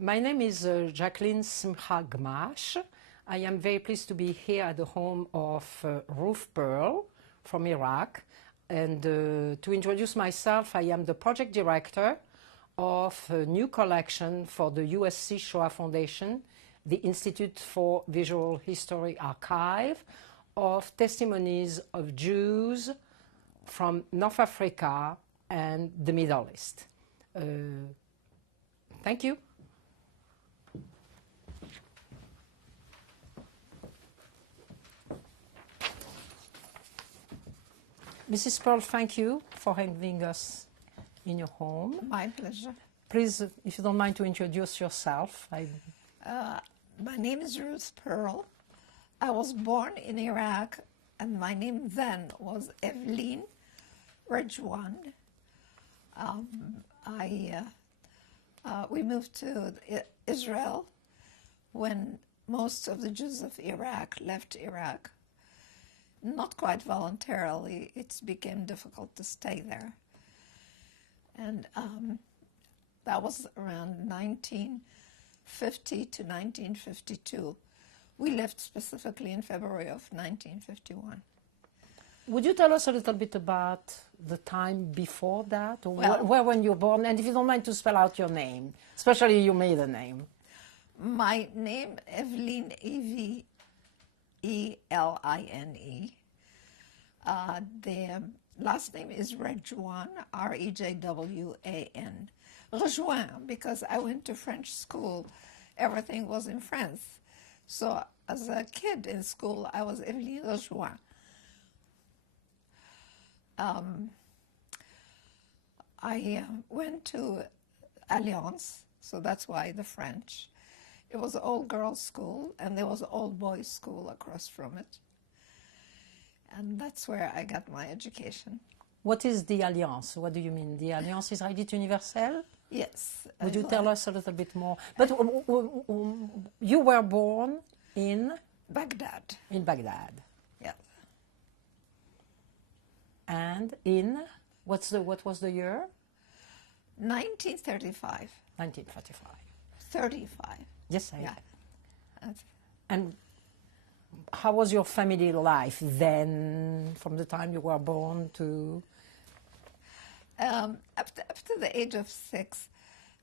My name is Jacqueline Simcha Gmash. I am very pleased to be here at the home of Ruth Pearl from Iraq. And to introduce myself, I am the project director of a new collection for the USC Shoah Foundation, the Institute for Visual History Archive, of testimonies of Jews from North Africa and the Middle East. Thank you. Mrs. Pearl, thank you for having us in your home. My pleasure. Please, if you don't mind, to introduce yourself. My name is Ruth Pearl. I was born in Iraq, and my name then was Evelyn Rejwan. We moved to Israel when most of the Jews of Iraq left Iraq. Not quite voluntarily. It became difficult to stay there. And that was around 1950 to 1952. We left specifically in February of 1951. Would you tell us a little bit about the time before that? Or Well, where when you were born? And if you don't mind to spell out your name, especially your maiden name. My name, Evelyn, E-V-E-L-I-N-E. The last name is Rejwan, R-E-J-W-A-N. Rejoin, because I went to French school. Everything was in France. So as a kid in school, I was Evelyn Rejoin. I went to Alliance, so that's why the French. It was an all-girls school, and there was an all-boys school across from it. And that's where I got my education. What is the Alliance? What do you mean? The Alliance Israélite Universelle? Yes. Would you tell us a little bit more? But you were born in? Baghdad. In Baghdad. Yeah. And in, what was the year? 1935. 1935. 35. Yes, Yeah. And how was your family life then, from the time you were born to? Up to the age of 6,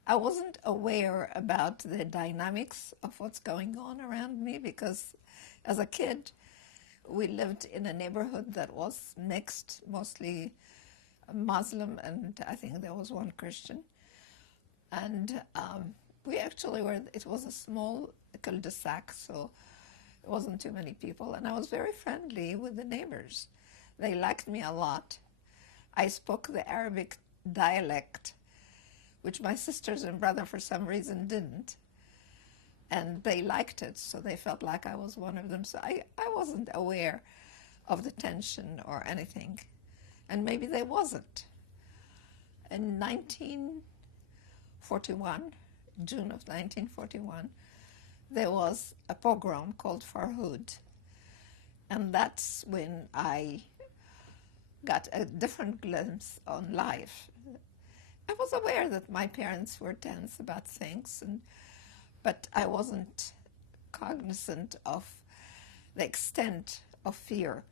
I wasn't aware about the dynamics of what's going on around me because as a kid, we lived in a neighborhood that was mixed, mostly Muslim, and I think there was one Christian. And we actually were, it was a small cul-de-sac, so it wasn't too many people. And I was very friendly with the neighbors. They liked me a lot. I spoke the Arabic dialect, which my sisters and brother, for some reason, didn't. And they liked it, so they felt like I was one of them. So I wasn't aware of the tension or anything. And maybe they wasn't. In 1941, June of 1941, there was a pogrom called Farhud. And that's when I got a different glimpse on life. I was aware that my parents were tense about things, but I wasn't cognizant of the extent of fear.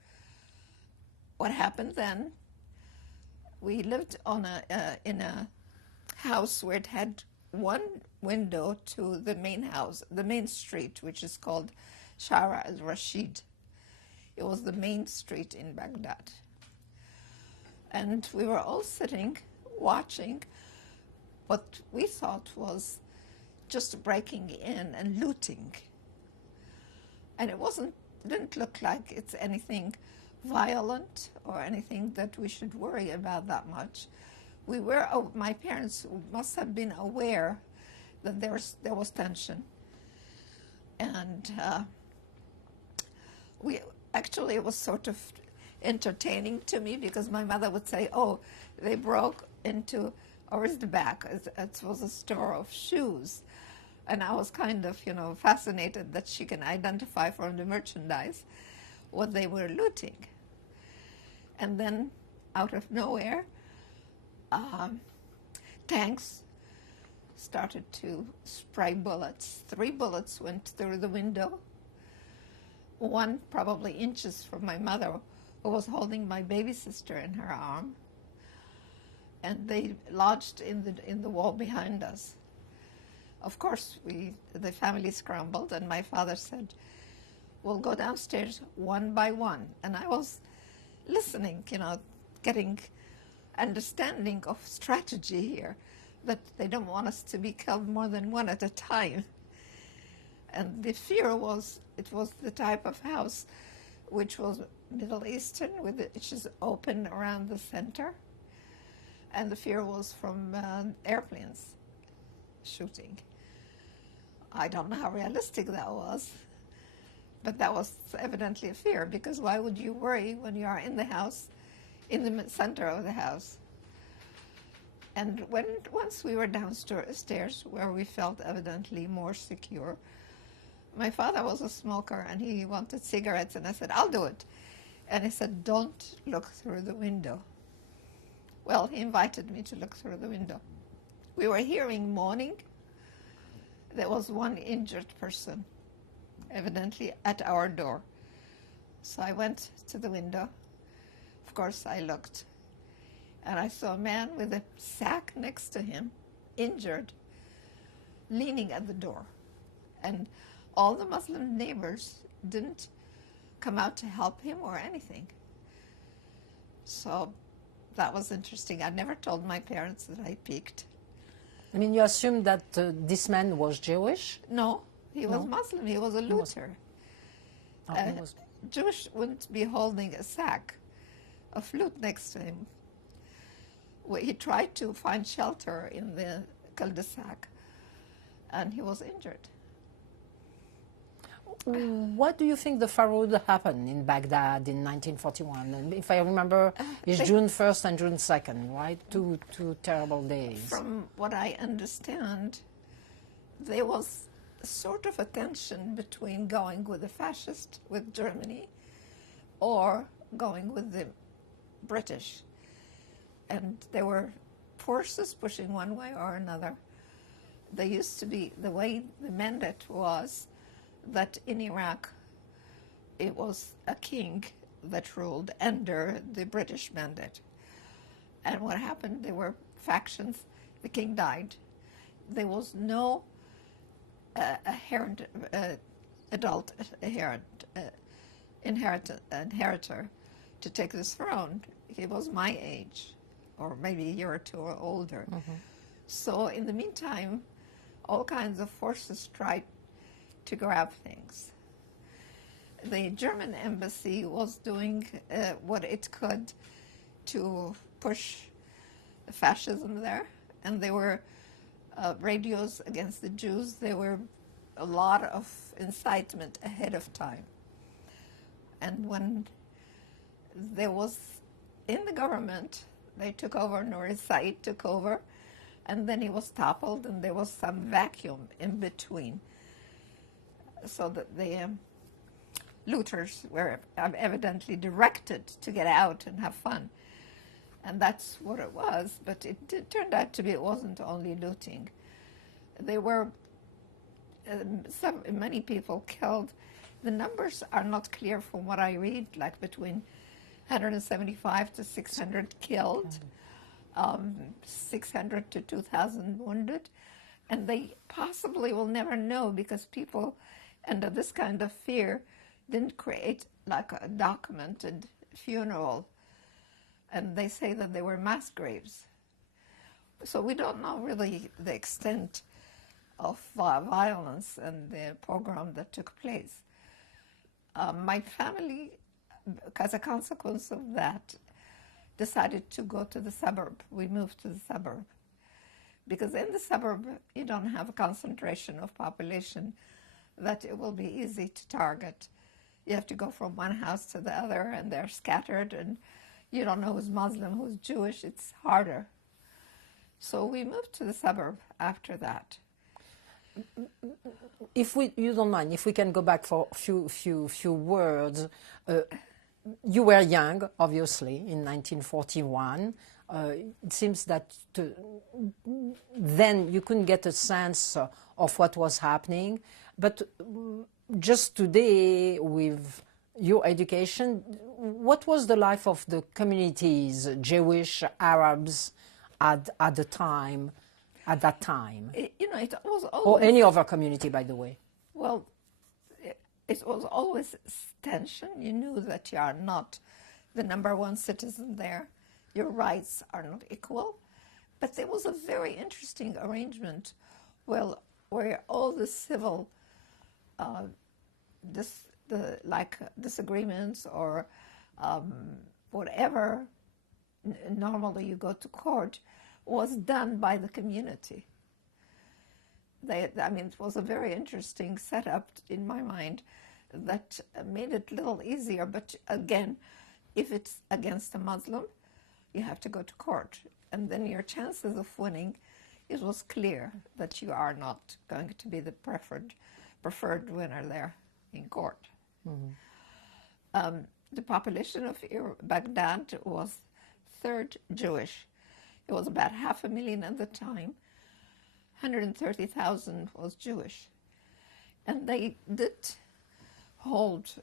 What happened then, we lived in a house where it had one window to the main house, the main street, which is called Shara al-Rashid. It was the main street in Baghdad. And we were all sitting, watching what we thought was just breaking in and looting. And it didn't look like it's anything violent or anything that we should worry about that much. My parents must have been aware that there was tension. And it was sort of entertaining to me because my mother would say, oh, they broke into, or where's the back? It was a store of shoes. And I was kind of, fascinated that she can identify from the merchandise what they were looting. And then, out of nowhere, tanks started to spray bullets. 3 bullets went through the window. One probably inches from my mother, who was holding my baby sister in her arm, and they lodged in the wall behind us. Of course, the family scrambled, and my father said, "We'll go downstairs one by one." And I was listening, getting understanding of strategy here, that they don't want us to be killed more than one at a time. And the fear was, it was the type of house which was Middle Eastern, with which is open around the center. And the fear was from airplanes shooting. I don't know how realistic that was, but that was evidently a fear, because why would you worry when you are in the house, in the center of the house? And once we were downstairs, where we felt evidently more secure, my father was a smoker and he wanted cigarettes, and I said, "I'll do it." And he said, "Don't look through the window." Well, he invited me to look through the window. We were hearing moaning. There was one injured person, evidently at our door. So I went to the window. Of course, I looked. And I saw a man with a sack next to him, injured, leaning at the door. And all the Muslim neighbors didn't come out to help him or anything. So that was interesting. I never told my parents that I peeked. I mean, you assumed that this man was Jewish? No, he was Muslim. He was a looter. Jewish wouldn't be holding a sack of loot next to him. He tried to find shelter in the cul-de-sac, and he was injured. What do you think the Farhud happened in Baghdad in 1941? And if I remember, it's June 1st and June 2nd, right? Two terrible days. From what I understand, there was sort of a tension between going with the fascist, with Germany, or going with the British. And there were forces pushing one way or another. There used to be, the way the mandate was, that in Iraq it was a king that ruled under the British mandate. And what happened, there were factions, the king died. There was no inheritor to take this throne. He was my age, or maybe a year or two older. Mm-hmm. So in the meantime, all kinds of forces tried to grab things. The German embassy was doing what it could to push fascism there, and there were radios against the Jews. There were a lot of incitement ahead of time. And when there was, in the government, they took over, Nuri Said took over, and then he was toppled, and there was some vacuum in between, so that the looters were evidently directed to get out and have fun. And that's what it was, but it turned out to be, it wasn't only looting. There were many people killed. The numbers are not clear from what I read, like between 175 to 600 killed, 600 to 2,000 wounded, and they possibly will never know, because people under this kind of fear didn't create like a documented funeral, and they say that they were mass graves. So we don't know really the extent of violence and the pogrom that took place. My family, as a consequence of that, decided to go to the suburb. We moved to the suburb, because in the suburb you don't have a concentration of population that it will be easy to target. You have to go from one house to the other, and they're scattered, and you don't know who's Muslim, who's Jewish. It's harder. So we moved to the suburb after that. If you don't mind, if we can go back for a few words. You were young, obviously, in 1941. It seems that then you couldn't get a sense of what was happening. But just today, with your education, what was the life of the communities, Jewish, Arabs, at the time, at that time? You know, it was Or always, any other community, by the way? well, it was always tension. You knew that you are not the number one citizen there. Your rights are not equal. But there was a very interesting arrangement where all the civil disagreements or whatever, normally you go to court, was done by the community. I mean, it was a very interesting setup in my mind that made it a little easier. But again, if it's against a Muslim, you have to go to court. And then your chances of winning, it was clear that you are not going to be the preferred winner there in court. The population of Baghdad was third Jewish. It was about 500,000 at the time. 130,000 was Jewish. And they did hold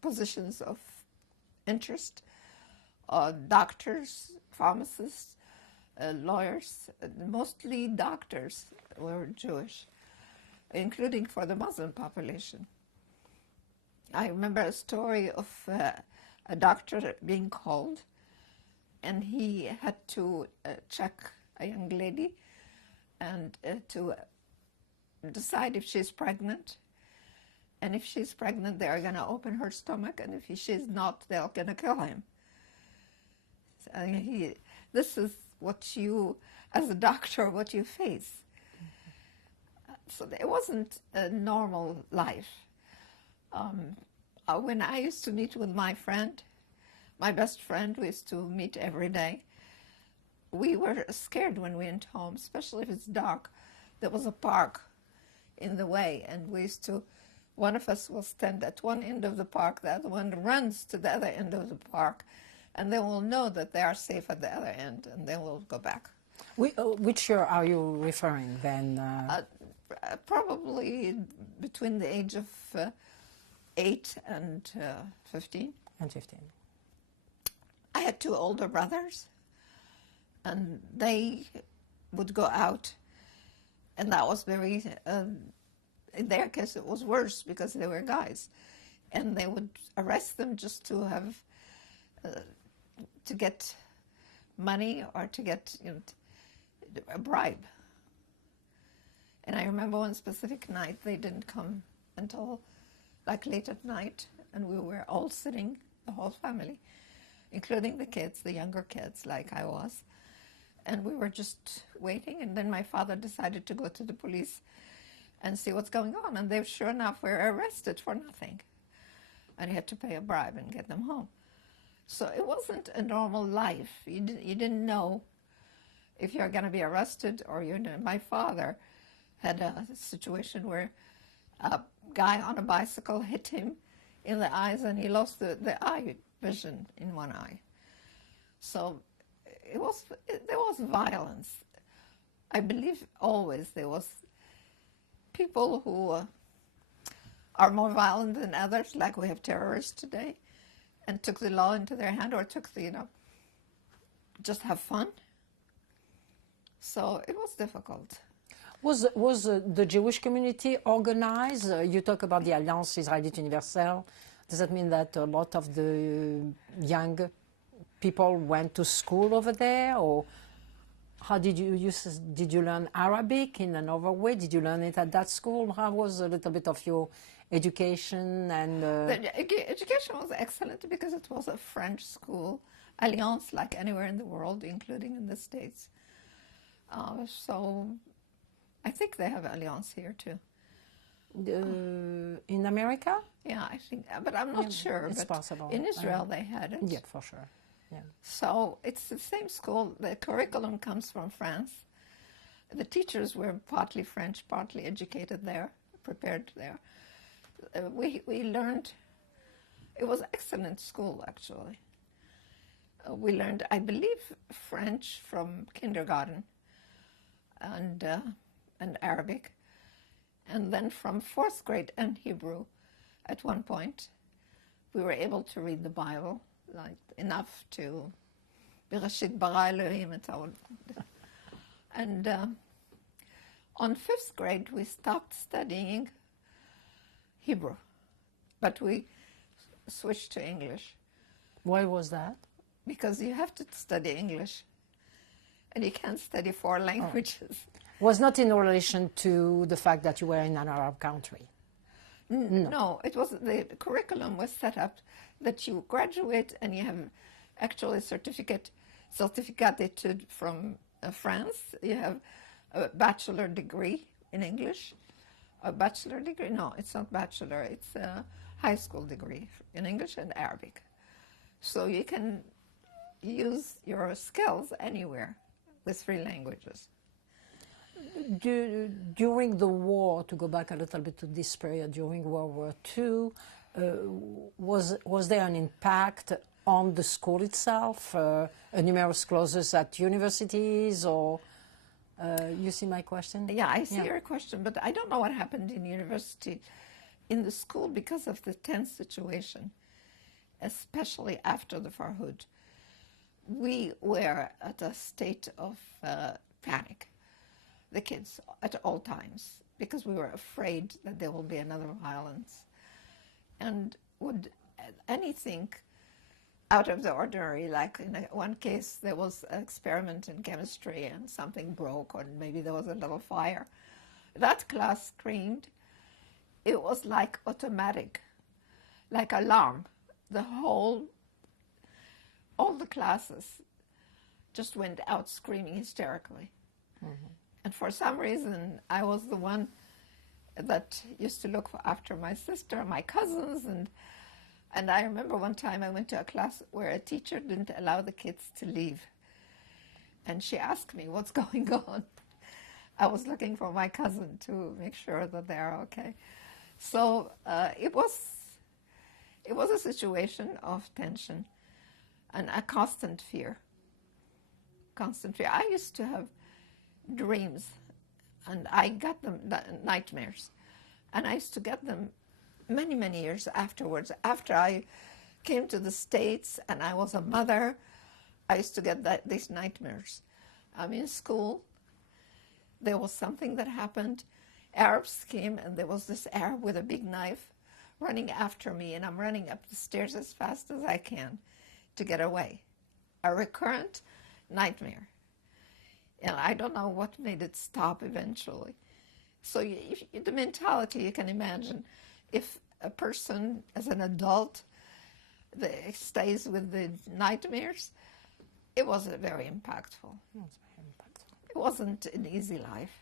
positions of interest, doctors, pharmacists, lawyers. Mostly doctors were Jewish, including for the Muslim population. I remember a story of a doctor being called, and he had to check a young lady and to decide if she's pregnant. And if she's pregnant, they are going to open her stomach, and if she's not, they're going to kill him. So this is what you, as a doctor, what you face. So it wasn't a normal life. When I used to meet with my friend, my best friend, we used to meet every day. We were scared when we went home, especially if it's dark. There was a park in the way, and we used to, one of us will stand at one end of the park, the other one runs to the other end of the park, and they will know that they are safe at the other end, and then we'll go back. Which year are you referring then? Probably between the age of 8 and 15. And 15. I had 2 older brothers, and they would go out, and that was very, in their case it was worse because they were guys, and they would arrest them just to have, to get money or to get a bribe. And I remember one specific night they didn't come until like late at night, and we were all sitting, the whole family, including the kids, the younger kids like I was, and we were just waiting. And then my father decided to go to the police and see what's going on, and they sure enough were arrested for nothing, and he had to pay a bribe and get them home. So it wasn't a normal life. You didn't know if you're going to be arrested or you're not. My father had a situation where a guy on a bicycle hit him in the eyes, and he lost the eye vision in one eye. So there was violence. I believe always there was people who are more violent than others, like we have terrorists today, and took the law into their hand, or took the, just have fun. So it was difficult. Was the Jewish community organized? You talk about the Alliance Israélite Universelle. Does that mean that a lot of the young people went to school over there, or how did you learn Arabic in another way? Did you learn it at that school? How was a little bit of your education? And the education was excellent because it was a French school, Alliance, like anywhere in the world, including in the States. So I think they have Alliance here too. In America? Yeah, I think, but I'm not sure. It's but possible. In Israel, they had it. Yeah, for sure. Yeah. So it's the same school. The curriculum comes from France. The teachers were partly French, partly educated there, prepared there. We learned. It was excellent school, actually. We learned, I believe, French from kindergarten. and Arabic. And then from 4th grade and Hebrew, at one point, we were able to read the Bible, like enough to Bereshit bara Elohim et haolam. And on 5th grade, we stopped studying Hebrew, but we switched to English. Why was that? Because you have to study English, and you can't study 4 languages. Was not in relation to the fact that you were in an Arab country. No, it was the curriculum was set up that you graduate and you have actually certificate d'études from France. You have a bachelor degree in English. A bachelor degree? No, it's not bachelor. It's a high school degree in English and Arabic. So you can use your skills anywhere with 3 languages. During the war, to go back a little bit to this period, during World War II, was there an impact on the school itself? Numerous closures at universities, or you see my question? Yeah, I see your question, but I don't know what happened in university, in the school, because of the tense situation, especially after the Farhud. We were at a state of panic, the kids, at all times, because we were afraid that there will be another violence. And would anything out of the ordinary, like in one case there was an experiment in chemistry and something broke, or maybe there was a little fire, that class screamed. It was like automatic, like alarm. All the classes just went out screaming hysterically. Mm-hmm. And for some reason, I was the one that used to look after my sister, my cousins, and I remember one time I went to a class where a teacher didn't allow the kids to leave. And she asked me, what's going on? I was looking for my cousin to make sure that they are okay. So it was a situation of tension and a constant fear. Constant fear. I used to have dreams, and I got them, nightmares, and I used to get them many, many years afterwards. After I came to the States and I was a mother, I used to get these nightmares. I'm in school, there was something that happened, Arabs came, and there was this Arab with a big knife running after me, and I'm running up the stairs as fast as I can to get away. A recurrent nightmare. And I don't know what made it stop eventually. So the mentality, you can imagine, if a person as an adult stays with the nightmares, it was very impactful. It wasn't an easy life.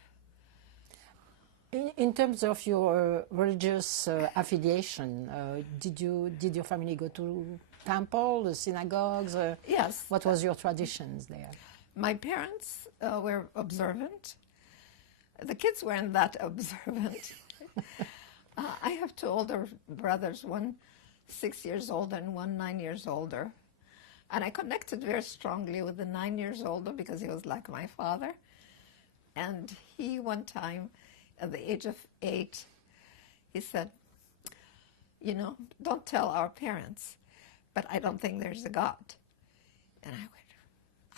In terms of your religious affiliation, did your family go to temple, the synagogues? Yes. What was your traditions there? My parents were observant. The kids weren't that observant. I have 2 older brothers, one 6 years older and one 9 years older. And I connected very strongly with the 9 years older because he was like my father. And he, one time, at the age of 8, he said, you know, don't tell our parents, but I don't think there's a God. And I went,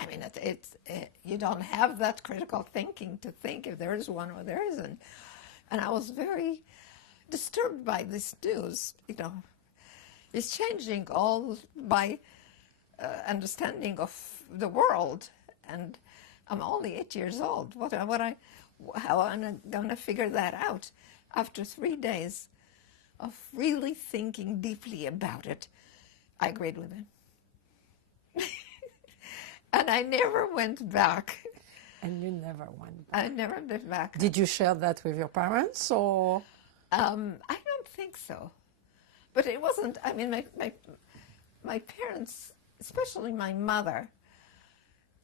I mean, you don't have that critical thinking to think if there is one or there isn't. And I was very disturbed by this news, you know. It's changing all my understanding of the world. And I'm only 8 years old. How am I going to figure that out? After 3 days of really thinking deeply about it, I agreed with him. And I never went back. And you never went back? I never went back. Did you share that with your parents, or? I don't think so. But it wasn't, I mean, my parents, especially my mother,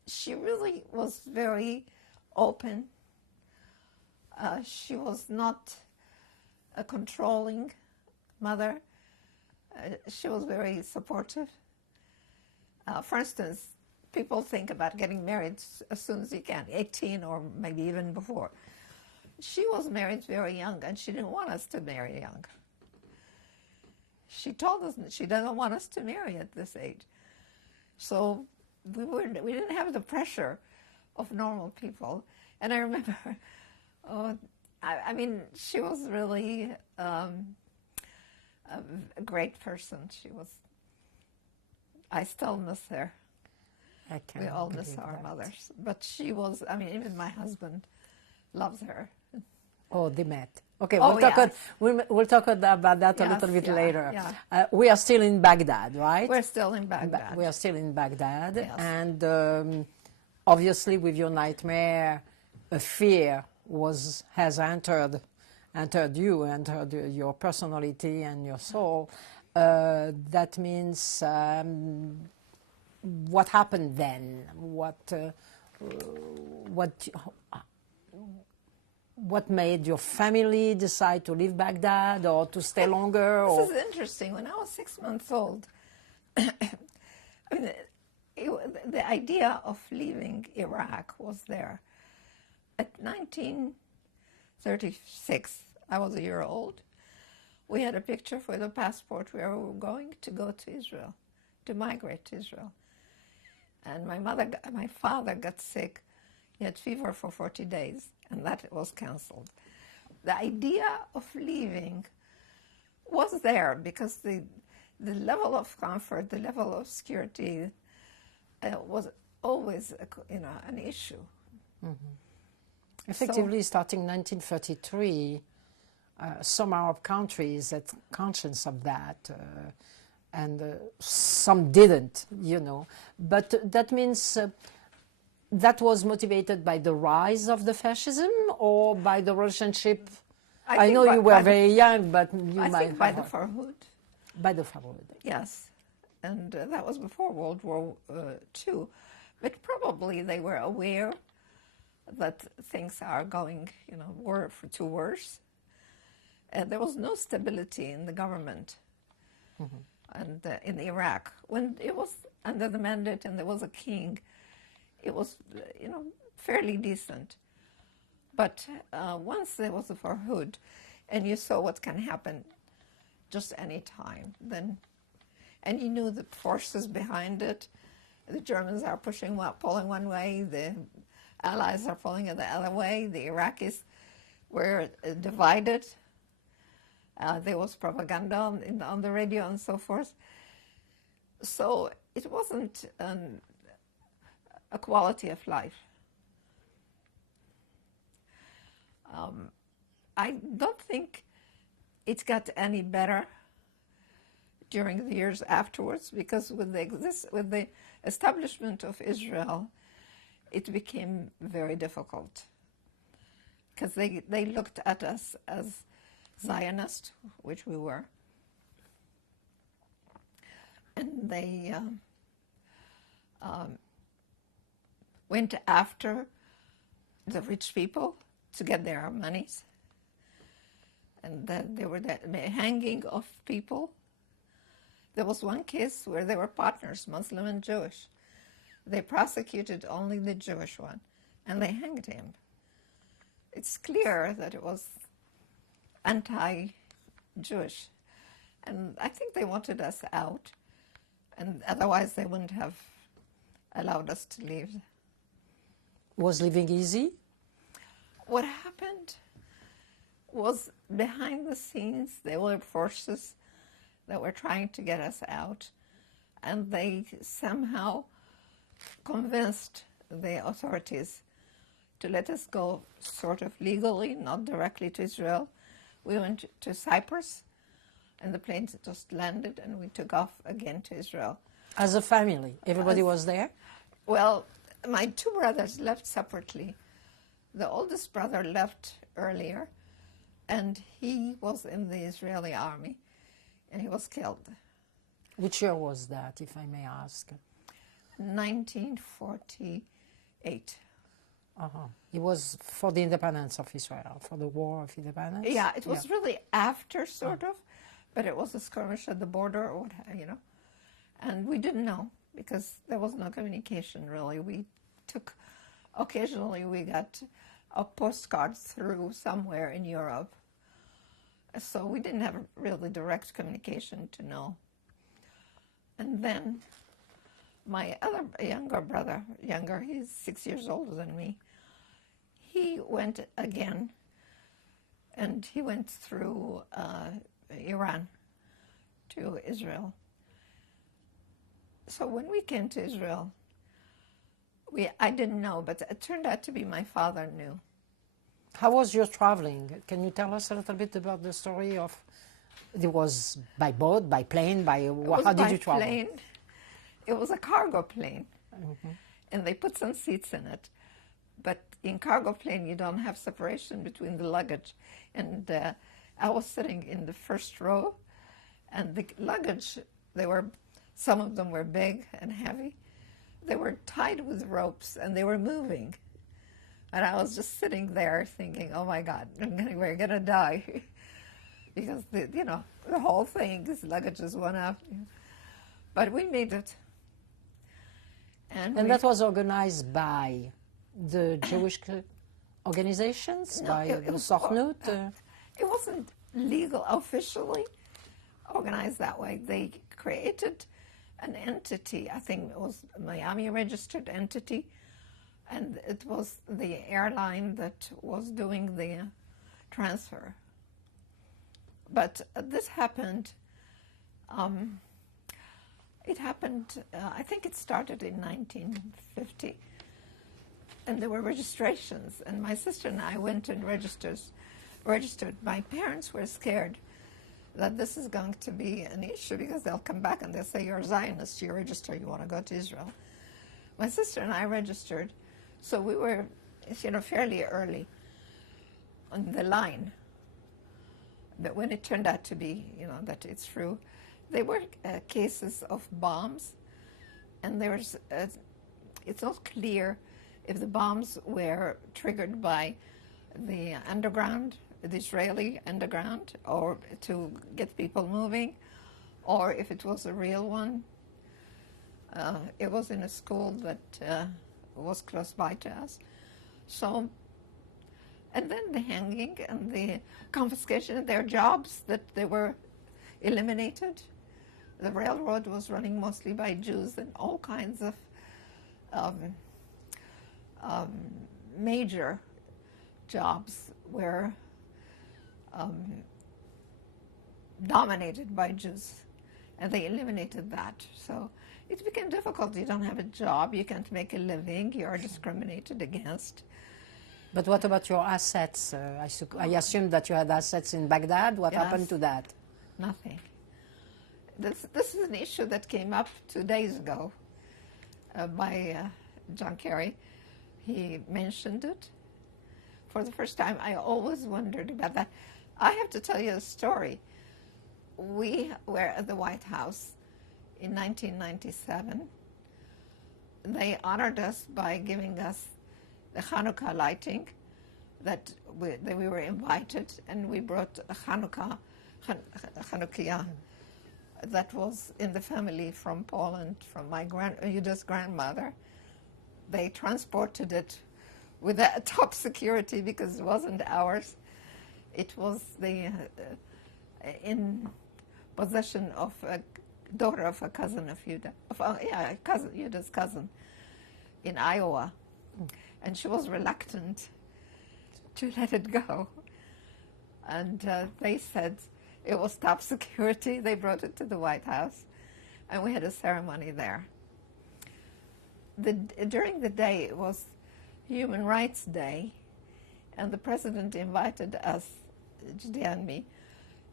she really was very open. She was not a controlling mother. She was very supportive. For instance, people think about getting married as soon as you can, 18 or maybe even before. She was married very young, and she didn't want us to marry young. She told us that she doesn't want us to marry at this age. So we didn't have the pressure of normal people. And I remember, I mean, she was really a great person. I still miss her. We all miss our mothers. But she was, I mean, even my husband loves her. Oh, they met. Okay, Oh, we'll talk about that a little bit later. We are still in Baghdad, right? We're still in Baghdad. We are still in Baghdad. Yes. And obviously with your nightmare, a fear has entered you, entered your personality and your soul. That means what happened then? What made your family decide to leave Baghdad or to stay longer? This is interesting. When I was 6 months old, I mean, the idea of leaving Iraq was there. At 1936, I was a year old. We had a picture for the passport where we were going to go to Israel, to migrate to Israel. And my father got sick. He had fever for 40 days, and that was canceled. The idea of leaving was there because the level of comfort, the level of security was always an issue. Mm-hmm. Effectively, starting 1933, some Arab countries had conscience of that, and some didn't, But that means that was motivated by the rise of the fascism or by the relationship? I know you were very young, but you might think by the Farhud. By the Farhud. Yes, and that was before World War II. But probably they were aware that things are going, to worse. There was no stability in the government and in Iraq. When it was under the mandate and there was a king, it was, fairly decent. But once there was a Farhud, and you saw what can happen just any time, and you knew the forces behind it. The Germans are pulling one way, the Allies are pulling it the other way, the Iraqis were divided. There was propaganda on the radio and so forth. So it wasn't a quality of life. I don't think it got any better during the years afterwards, because with the establishment of Israel, it became very difficult, because they looked at us as Zionists, which we were, and they went after the rich people to get their monies, and then there were the hanging of people. There was one case where they were partners, Muslim and Jewish. They prosecuted only the Jewish one, and they hanged him. It's clear that it was anti-Jewish, and I think they wanted us out, and otherwise they wouldn't have allowed us to leave. Was living easy? What happened was, behind the scenes, there were forces that were trying to get us out, and they somehow convinced the authorities to let us go sort of legally, not directly to Israel. We went to Cyprus, and the planes just landed, and we took off again to Israel. As a family? Everybody was there? Well, my two brothers left separately. The oldest brother left earlier, and he was in the Israeli army, and he was killed. Which year was that, if I may ask? 1948. It was for the independence of Israel, for the War of Independence? Yeah, it was really after, sort of, but it was a skirmish at the border, or and we didn't know. because there was no communication really. Occasionally we got a postcard through somewhere in Europe. So we didn't have really direct communication to know. And then my other younger brother, he's 6 years older than me, he went again, and he went through Iran to Israel. So when we came to Israel, I didn't know, but it turned out to be my father knew. How was your traveling? Can you tell us a little bit about the story of, it was by boat, by plane, how did you travel? Plane. It was a cargo plane, and they put some seats in it. But in cargo plane, you don't have separation between the luggage. And I was sitting in the first row, and the luggage, some of them were big and heavy. They were tied with ropes, and they were moving. And I was just sitting there thinking, oh my God, we're going to die. Because, the whole thing, this luggage is one after. But we made it. And that was organized by the Jewish organizations, by the Sochnut? It wasn't legal officially organized that way. They created an entity, I think it was a Miami registered entity, and it was the airline that was doing the transfer. But this happened, I think it started in 1950, and there were registrations, and my sister and I went and registered. My parents were scared that this is going to be an issue because they'll come back and they'll say, you're a Zionist, you register, you want to go to Israel. My sister and I registered, so we were, fairly early on the line. But when it turned out to be, that it's true, there were cases of bombs, and it's not clear if the bombs were triggered by the underground, the Israeli underground, or to get people moving, or if it was a real one. It was in a school that was close by to us. So, and then the hanging and the confiscation of their jobs, that they were eliminated. The railroad was running mostly by Jews, and all kinds of major jobs were dominated by Jews, and they eliminated that. So it became difficult. You don't have a job, you can't make a living, you are discriminated against. But what about your assets? I assume that you had assets in Baghdad. What happened to that? Nothing. This is an issue that came up 2 days ago by John Kerry. He mentioned it for the first time. I always wondered about that. I have to tell you a story. We were at the White House in 1997. They honored us by giving us the Hanukkah lighting, that we were invited, and we brought a Hanukkah that was in the family from Poland, from my Yuda's grandmother. They transported it with a top security because it wasn't ours. It was in possession of a daughter of a cousin of Yuda, Yuda's cousin in Iowa. And she was reluctant to let it go. And they said it was top security. They brought it to the White House, and we had a ceremony there. During the day, it was Human Rights Day, and the president invited us, Judy and me,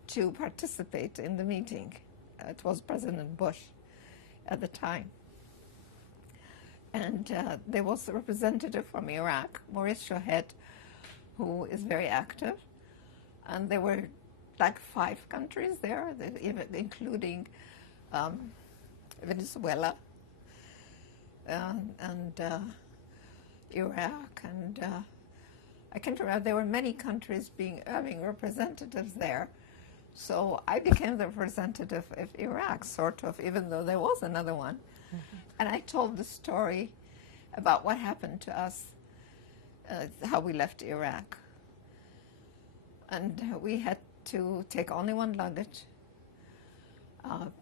to participate in the meeting. It was President Bush at the time. And there was a representative from Iraq, Maurice Shohet, who is very active. And there were like 5 countries there, including Venezuela and Iraq. And I can't remember, there were many countries having representatives there So I became the representative of Iraq, sort of, even though there was another one. And I told the story about what happened to us, how we left Iraq. And we had to take only one luggage.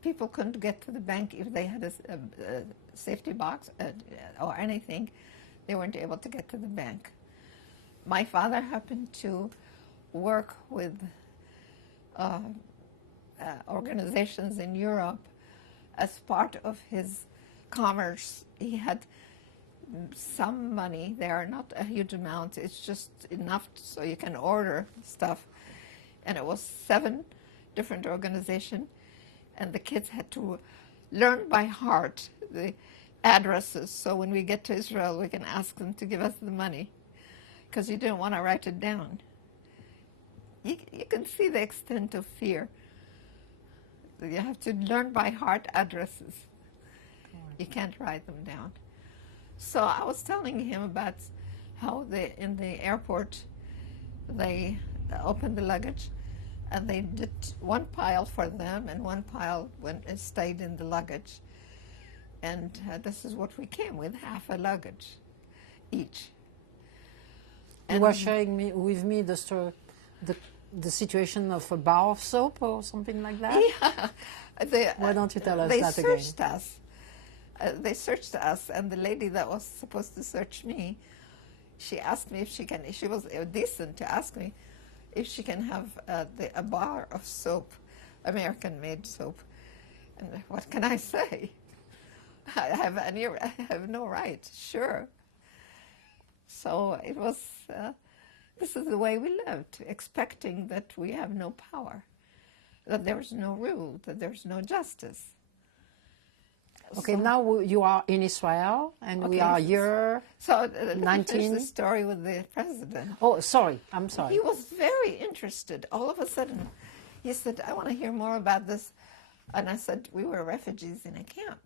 People couldn't get to the bank if they had a safety box or anything. They weren't able to get to the bank. My father happened to work with organizations in Europe as part of his commerce. He had some money there, not a huge amount. It's just enough so you can order stuff. And it was 7 different organizations, and the kids had to learn by heart the addresses, so when we get to Israel, we can ask them to give us the money, because you didn't want to write it down. You can see the extent of fear. You have to learn by heart addresses. You can't write them down. So I was telling him about how in the airport they opened the luggage, and they did one pile for them and one pile when it stayed in the luggage. And this is what we came with, half a luggage each. You were sharing with me the story, the situation of a bar of soap or something like that? Yeah. Why don't you tell us that again? They searched us. They searched us, and the lady that was supposed to search me, she asked me if she can, she was decent to ask me if she can have a bar of soap, American-made soap. And what can I say? I have no right, sure. So it was, this is the way we lived, expecting that we have no power, that there's no rule, that there's no justice. Okay, so, now you are in Israel, and we are here. So let me finish the story with the president. Oh, sorry, I'm sorry. He was very interested. All of a sudden, he said, I want to hear more about this. And I said, we were refugees in a camp.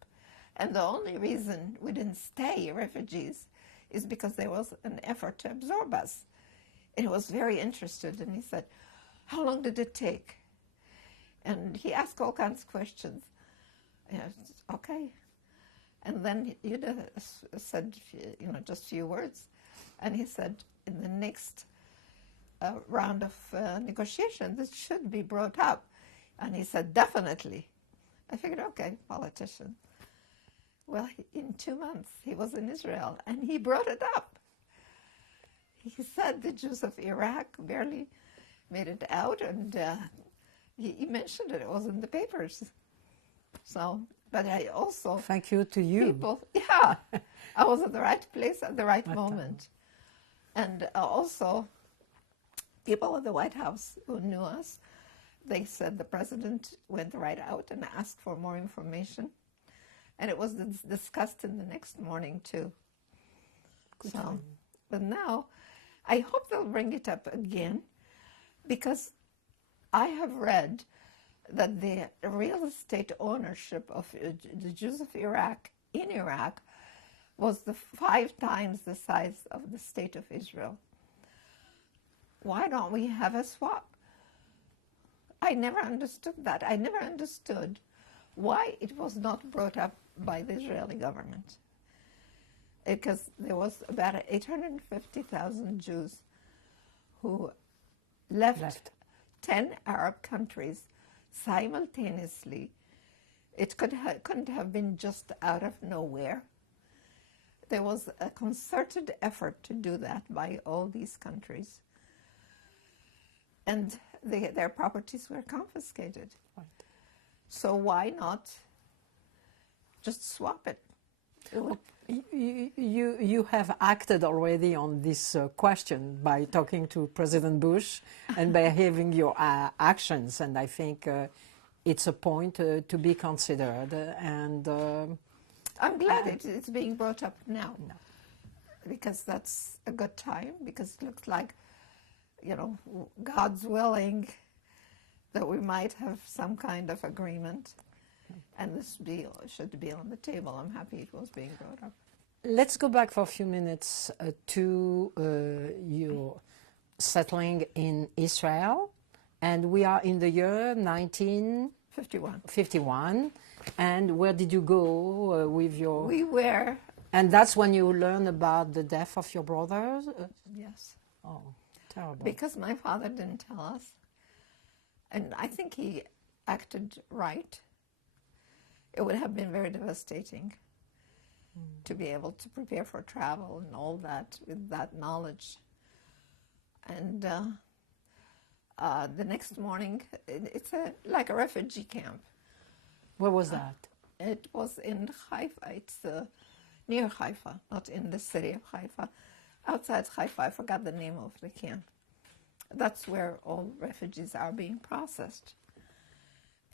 And the only reason we didn't stay refugees is because there was an effort to absorb us. And he was very interested, and he said, how long did it take? And he asked all kinds of questions. Okay. And then Yuda said, just a few words. And he said, in the next round of negotiation, this should be brought up. And he said, definitely. I figured, okay, politician. Well, in 2 months, he was in Israel, and he brought it up. He said the Jews of Iraq barely made it out, and he mentioned it. It was in the papers. So, but I also... Thank you to you. People, yeah, I was at the right place at the right moment. And also, people at the White House who knew us, they said the president went right out and asked for more information. And it was discussed in the next morning, too. So, but now, I hope they'll bring it up again, because I have read that the real estate ownership of the Jews of Iraq in Iraq was 5 times the size of the state of Israel. Why don't we have a swap? I never understood that. I never understood why it was not brought up by the Israeli government. Because there was about 850,000 Jews who left 10 Arab countries simultaneously. It couldn't have been just out of nowhere. There was a concerted effort to do that by all these countries. And their properties were confiscated. Right. So why not just swap it? You have acted already on this question by talking to President Bush and by having your actions, and I think it's a point to be considered. And I'm glad it's being brought up now, because that's a good time, because it looks like, God's willing that we might have some kind of agreement. And this deal should be on the table. I'm happy it was being brought up. Let's go back for a few minutes to your settling in Israel And we are in the year 51. 1951. And where did you go with your... We were, And that's when you learn about the death of your brothers? yes, Oh, terrible. because my father didn't tell us. And I think he acted right. It would have been very devastating to be able to prepare for travel and all that with that knowledge. And the next morning, it's like a refugee camp. Where was that? It was in Haifa. It's near Haifa, not in the city of Haifa. Outside Haifa, I forgot the name of the camp. That's where all refugees are being processed.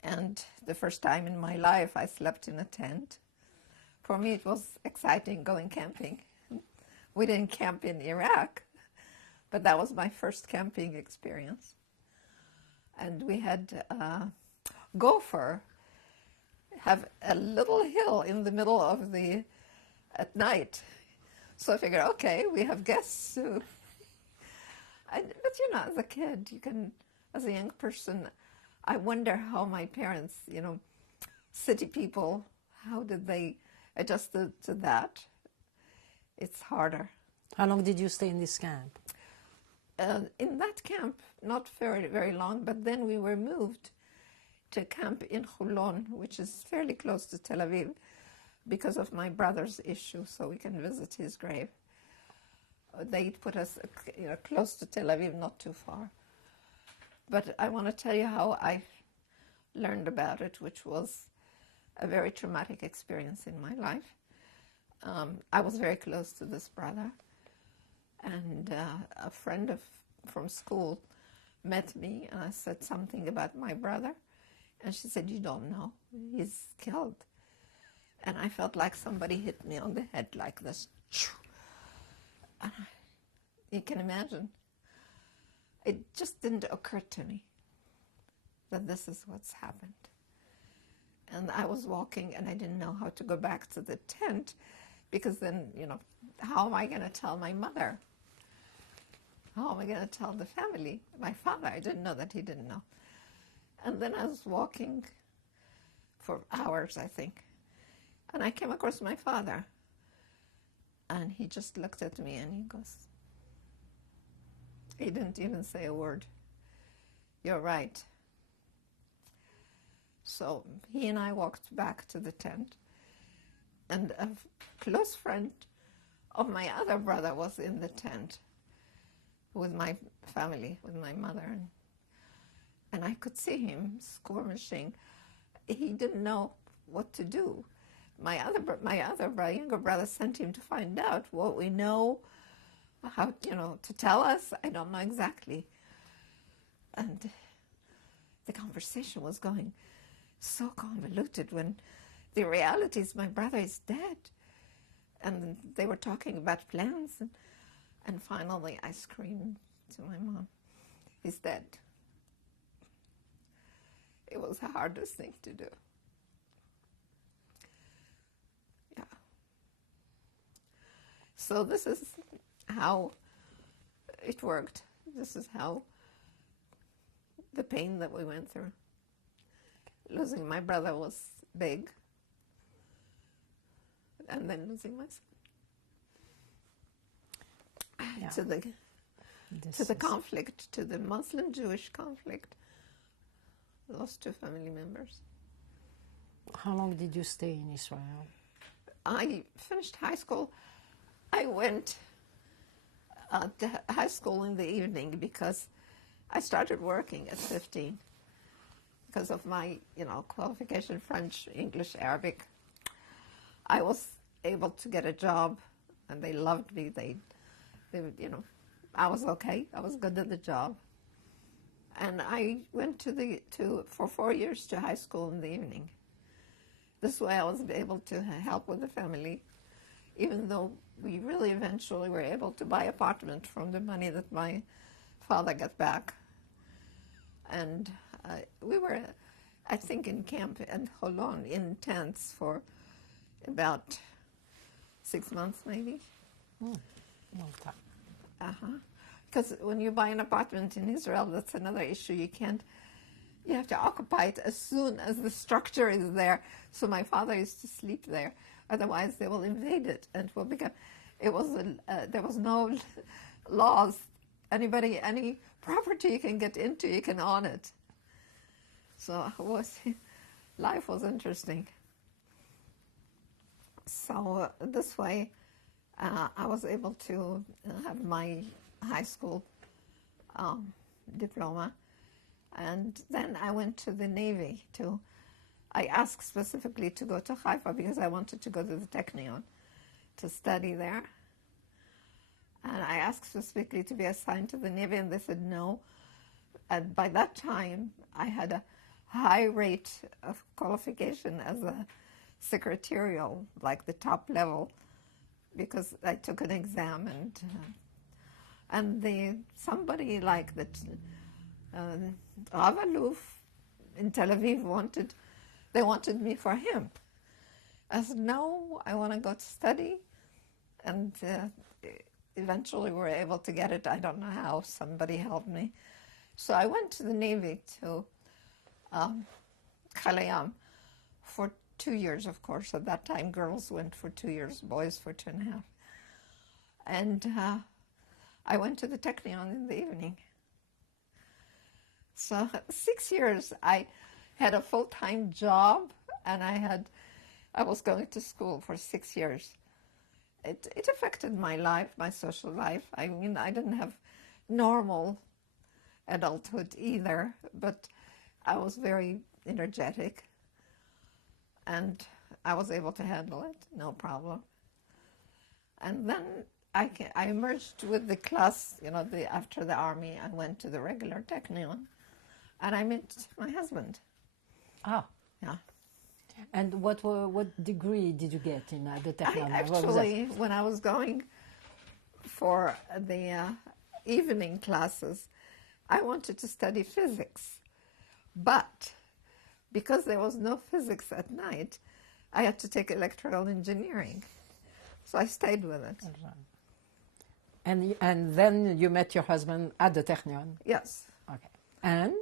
And the first time in my life, I slept in a tent. For me, it was exciting going camping. We didn't camp in Iraq, but that was my first camping experience. And we had gopher have a little hill in the middle of at night. So I figured, okay, we have guests too. But you know, as a kid, as a young person, I wonder how my parents, city people, how did they adjust to that? It's harder. How long did you stay in this camp? In that camp, not very, very long, but then we were moved to a camp in Holon, which is fairly close to Tel Aviv, because of my brother's issue, so we can visit his grave. They put us close to Tel Aviv, not too far. But I want to tell you how I learned about it, which was a very traumatic experience in my life. I was very close to this brother, and a friend from school met me, and I said something about my brother, and she said, "You don't know, he's killed." And I felt like somebody hit me on the head like this. And you can imagine, it just didn't occur to me that this is what's happened. And I was walking, and I didn't know how to go back to the tent, because then, how am I going to tell my mother? How am I going to tell the family? My father, I didn't know that he didn't know. And then I was walking for hours, I think, and I came across my father. And he just looked at me and he goes, he didn't even say a word. "You're right." So he and I walked back to the tent, and a close friend of my other brother was in the tent with my family, with my mother, and I could see him skirmishing. He didn't know what to do. My younger brother sent him to find out what we know, how, to tell us. I don't know exactly. And the conversation was going so convoluted when the reality is my brother is dead. And they were talking about plans. And finally I screamed to my mom, "He's dead." It was the hardest thing to do. So this is how it worked. This is how the pain that we went through. Losing my brother was big, and then losing my son. Yeah. To the conflict, to the Muslim-Jewish conflict. Lost 2 family members. How long did you stay in Israel? I finished high school. I went to high school in the evening because I started working at 15 because of my, qualification, French, English, Arabic. I was able to get a job, and they loved me. They I was okay. I was good at the job. And I went for 4 years to high school in the evening. This way I was able to help with the family, even though we really eventually were able to buy an apartment from the money that my father got back. And we were, I think, in camp in Holon in tents for about 6 months, maybe. Long time. Because when you buy an apartment in Israel, that's another issue. You have to occupy it as soon as the structure is there. So my father used to sleep there. Otherwise, they will invade it and it will become. There was no laws. Any property you can get into, you can own it. So life was interesting. So this way, I was able to have my high school diploma, and then I went to the Navy. I asked specifically to go to Haifa because I wanted to go to the Technion to study there. And I asked specifically to be assigned to the Navy, and they said no. And by that time, I had a high rate of qualification as a secretarial, like the top level, because I took an exam, and somebody like that Rav Aluf in Tel Aviv wanted me for him. I said no, I want to go to study, and eventually we were able to get it. I don't know how. Somebody helped me. So I went to the Navy to Kalayam for 2 years, of course. At that time, girls went for 2 years, boys for 2.5. And I went to the Technion in the evening. So 6 years, I had a full-time job, and I was going to school for 6 years. It affected my life, my social life. I mean, I didn't have normal adulthood either, but I was very energetic, and I was able to handle it, no problem. And then I emerged with the class, after the army, I went to the regular Technion, and I met my husband. Ah. Yeah. And what degree did you get in the Technion? Actually, when I was going for the evening classes, I wanted to study physics. But because there was no physics at night, I had to take electrical engineering. So I stayed with it. And then you met your husband at the Technion? Yes. Okay. And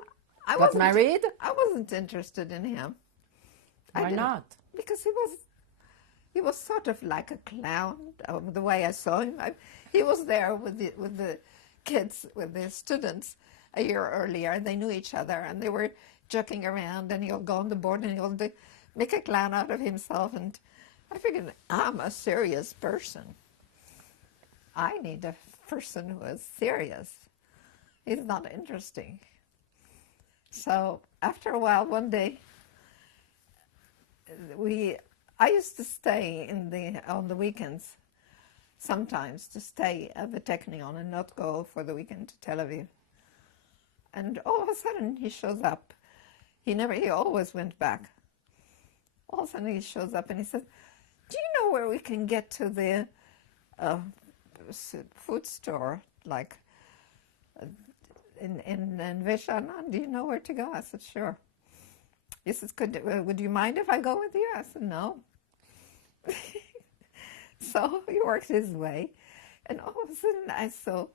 I got married? I wasn't interested in him. Why not? Because he was sort of like a clown, the way I saw him. He was there with the kids, with the students a year earlier, and they knew each other, and they were joking around, and he'll go on the board and he'll make a clown out of himself. And I figured, I'm a serious person. I need a person who is serious. He's not interesting. So after a while, one day, I used to stay on the weekends, sometimes to stay at the Technion and not go for the weekend to Tel Aviv. And all of a sudden he shows up. He always went back. All of a sudden he shows up and he says, do you know where we can get to the food store, like in Veshanan? Do you know where to go? I said, sure. He says, would you mind if I go with you? I said, no. So he worked his way. And all of a sudden I saw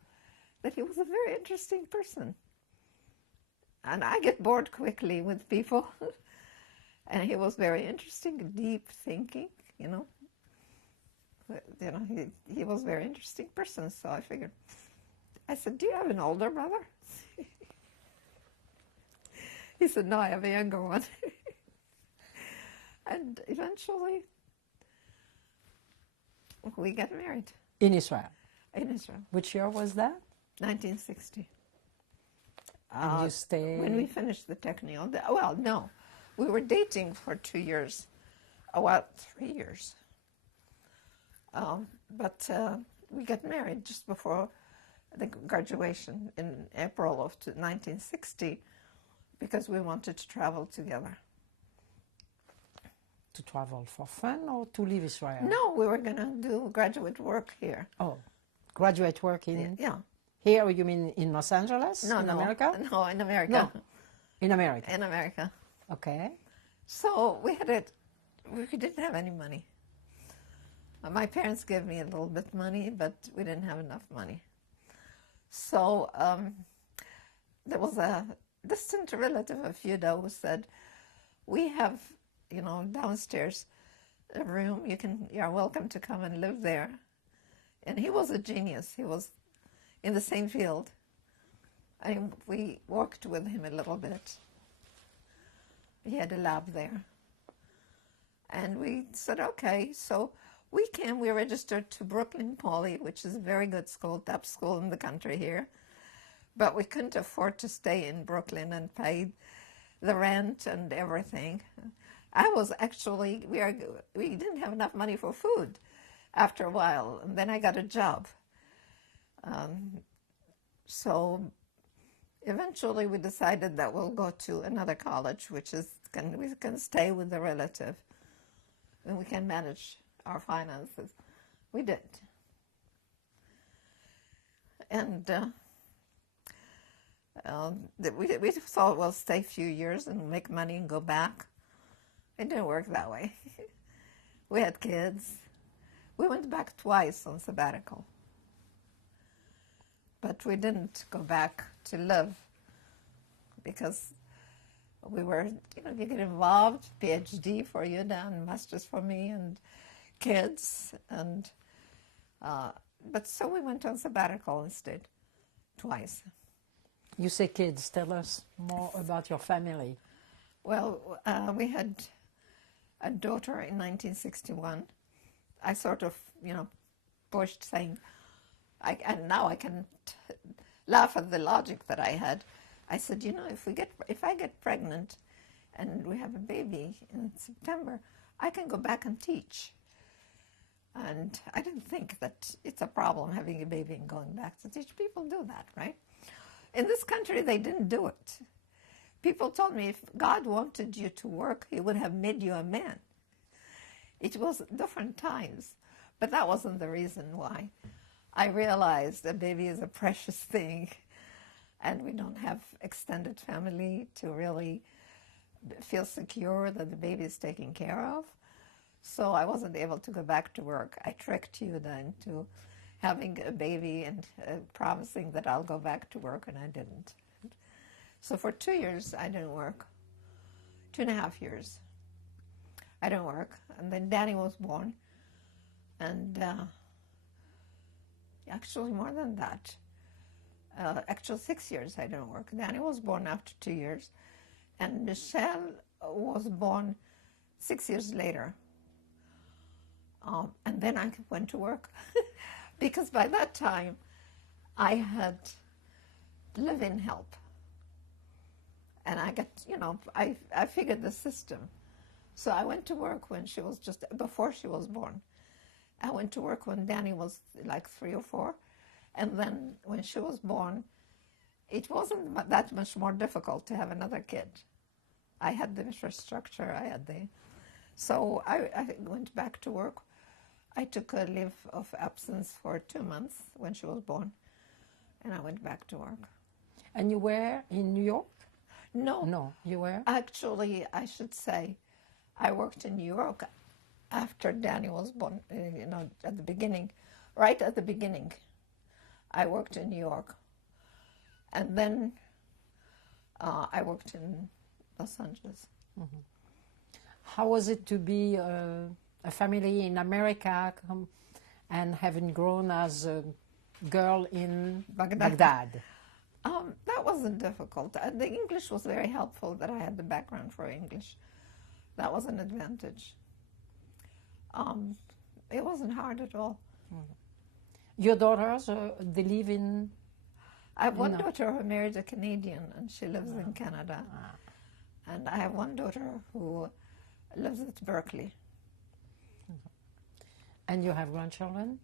that he was a very interesting person. And I get bored quickly with people. And he was very interesting, deep thinking, He was a very interesting person. So I figured, I said, do you have an older brother? He said, no, I have a younger one. And eventually, we got married. In Israel? In Israel. Which year was that? 1960. And you stayed? When we finished the Technion. Well, no. We were dating for 2 years. 3 years. But we got married just before the graduation in April of 1960 because we wanted to travel together. To travel for fun or to leave Israel? No, we were going to do graduate work here. Oh, graduate work in? Yeah. Here, you mean in Los Angeles? No, in no. America? No, in America. No, in America. In America. Okay. So we didn't have any money. My parents gave me a little bit money, but we didn't have enough money. So there was a distant relative of Yuda who said, we have, downstairs a room, you're welcome to come and live there. And he was a genius. He was in the same field. We worked with him a little bit. He had a lab there. And we said, okay. So we registered to Brooklyn Poly, which is a very good school, top school in the country here. But we couldn't afford to stay in Brooklyn and pay the rent and everything. I was actually, we didn't have enough money for food after a while. And then I got a job. So eventually we decided that we'll go to another college, which is, we can stay with the relative and we can manage our finances. We did. And we thought we'll stay a few years and make money and go back. It didn't work that way. We had kids. We went back twice on sabbatical. But we didn't go back to live because we were, you get involved, PhD for Yuda and master's for me and kids. And but so we went on sabbatical instead, twice. You say kids. Tell us more about your family. Well, we had a daughter in 1961. I sort of, pushed saying, and now I can laugh at the logic that I had. I said, if I get pregnant and we have a baby in September, I can go back and teach. And I didn't think that it's a problem having a baby and going back to teach. People do that, right? In this country, they didn't do it. People told me if God wanted you to work, he would have made you a man. It was different times, but that wasn't the reason why. I realized a baby is a precious thing, and we don't have extended family to really feel secure that the baby is taken care of. So I wasn't able to go back to work. I tricked Yuda into having a baby and promising that I'll go back to work, and I didn't. So for 2 years, I didn't work. 2.5 years. I didn't work. And then Danny was born. And actually more than that. Actually 6 years I didn't work. Danny was born after 2 years. And Michelle was born 6 years later. And then I went to work. Because by that time, I had live-in help. And I got, I figured the system. So I went to work when she was before she was born. I went to work when Danny was like 3 or 4. And then when she was born, it wasn't that much more difficult to have another kid. I had the infrastructure, so I went back to work. I took a leave of absence for 2 months when she was born, and I went back to work. And you were in New York? No. No, you were? Actually, I should say, I worked in New York after Danny was born, at the beginning, right at the beginning. I worked in New York. And then I worked in Los Angeles. Mm-hmm. How was it to be a family in America and having grown as a girl in Baghdad? That wasn't difficult. The English was very helpful that I had the background for English. That was an advantage. It wasn't hard at all. Mm-hmm. Your daughters, they live in... I have one daughter who married a Canadian, and she lives in Canada. And I have one daughter who lives at Berkeley. And you have grandchildren?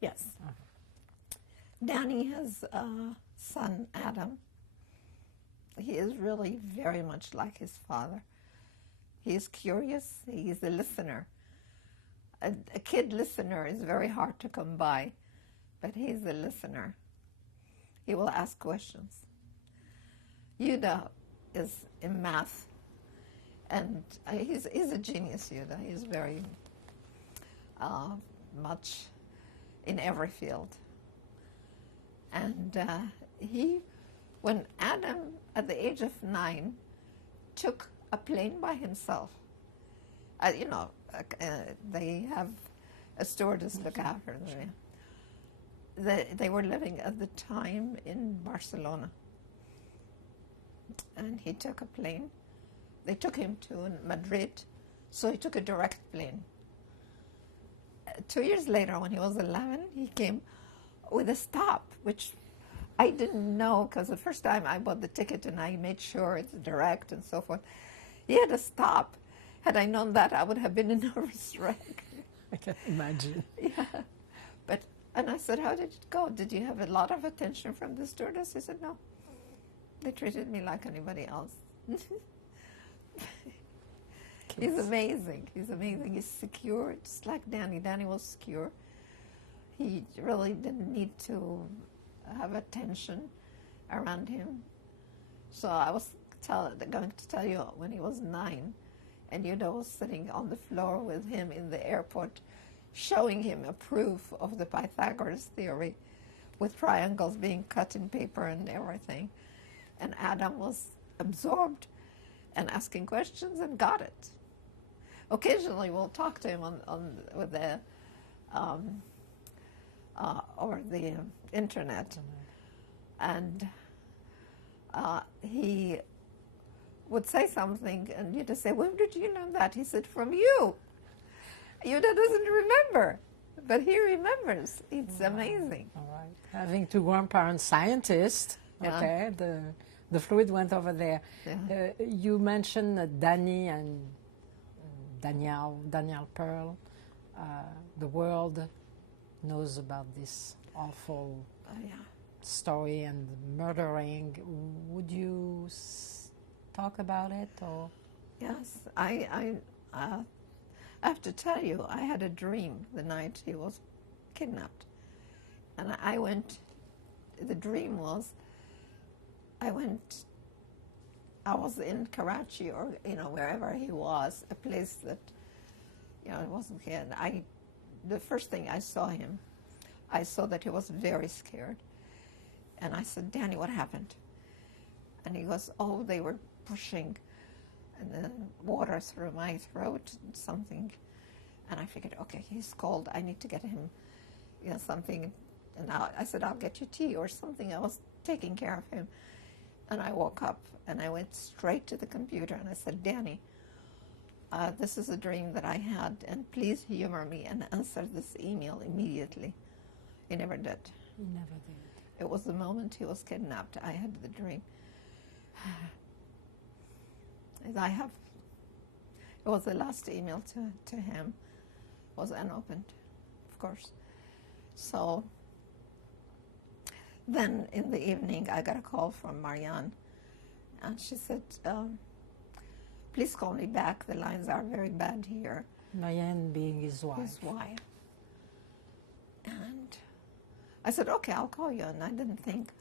Yes. Danny has a son, Adam. He is really very much like his father. He is curious. He is a listener. A kid listener is very hard to come by, but he's a listener. He will ask questions. Yuda is in math, and he's a genius, Yuda. He's very much in every field. And when Adam, at the age of 9, took a plane by himself, they have a stewardess look after them. They were living at the time in Barcelona. And he took a plane. They took him to Madrid, so he took a direct plane. 2 years later, when he was 11, he came with a stop, which I didn't know, because the first time I bought the ticket and I made sure it's direct and so forth. He had a stop. Had I known that, I would have been a nervous wreck. I can imagine. Yeah. And I said, how did it go? Did you have a lot of attention from the stewardess? He said, no. They treated me like anybody else. He's amazing. He's amazing. He's secure, just like Danny. Danny was secure. He really didn't need to have attention around him. So I was going to tell you, when he was 9, and Yuda was sitting on the floor with him in the airport, showing him a proof of the Pythagoras theory with triangles being cut in paper and everything. And Adam was absorbed and asking questions and got it. Occasionally we'll talk to him with the over the internet, and he would say something, and you'd just say, "Where did you know that?" He said, "From you." Yuda doesn't remember, but he remembers. It's amazing. All right. Having two grandparents scientists, Yeah. okay, the fluid went over there. Yeah. You mentioned Danny and Danielle Pearl. The world knows about this awful Yeah. story and murdering. Would you talk about it, or? Yes, I have to tell you, I had a dream the night he was kidnapped. And the dream was, I was in Karachi, or, wherever he was, a place that, it wasn't here. And the first thing I saw him, I saw that he was very scared. And I said, "Danny, what happened?" And he goes, "Oh, they were pushing and then water through my throat, something." And I figured, okay, he's cold. I need to get him, something. And I said, "I'll get you tea or something." I was taking care of him. And I woke up and I went straight to the computer and I said, "Danny, this is a dream that I had, and please humor me and answer this email immediately." He never did. He never did. It was the moment he was kidnapped, I had the dream. It was the last email to him, was unopened, of course. So then in the evening, I got a call from Marianne, and she said, "Please call me back. The lines are very bad here." Marianne being his wife. His wife. And I said, "Okay, I'll call you." And I didn't think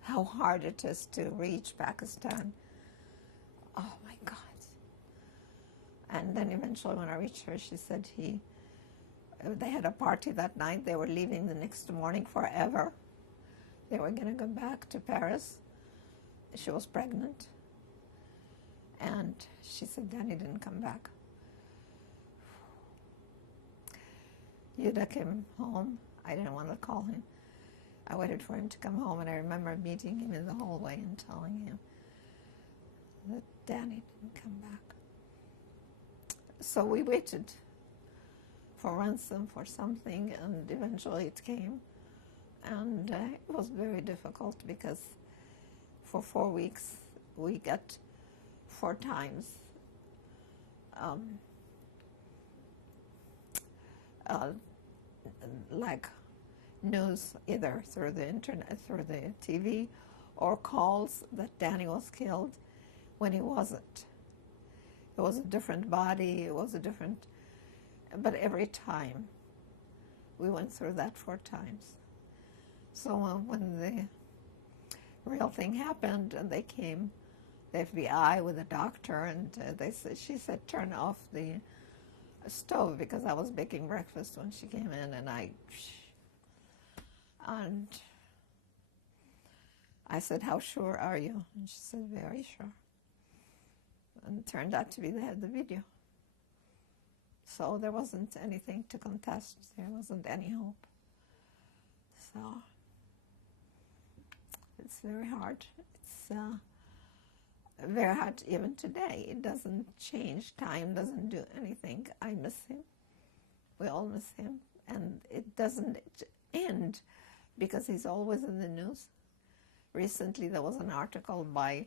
how hard it is to reach Pakistan. Oh my God. And then eventually when I reached her, she said they had a party that night. They were leaving the next morning forever. They were going to go back to Paris. She was pregnant. And she said Danny didn't come back. Yuda came home. I didn't want to call him. I waited for him to come home, and I remember meeting him in the hallway and telling him that Danny didn't come back. So we waited for ransom, for something, and eventually it came. And it was very difficult because for 4 weeks we got 4 times like news, either through the internet, through the TV, or calls that Danny was killed when he wasn't. It was a different body, it was a different, but every time we went through that 4 times. So when the real thing happened and they came, the FBI with a doctor, and she said, "Turn off the stove," because I was baking breakfast when she came in, and I said, "How sure are you?" And she said, "Very sure." And it turned out to be they had the video. So there wasn't anything to contest. There wasn't any hope. So it's very hard. It's very hard even today. It doesn't change. Time doesn't do anything. I miss him. We all miss him. And it doesn't end because he's always in the news. Recently there was an article by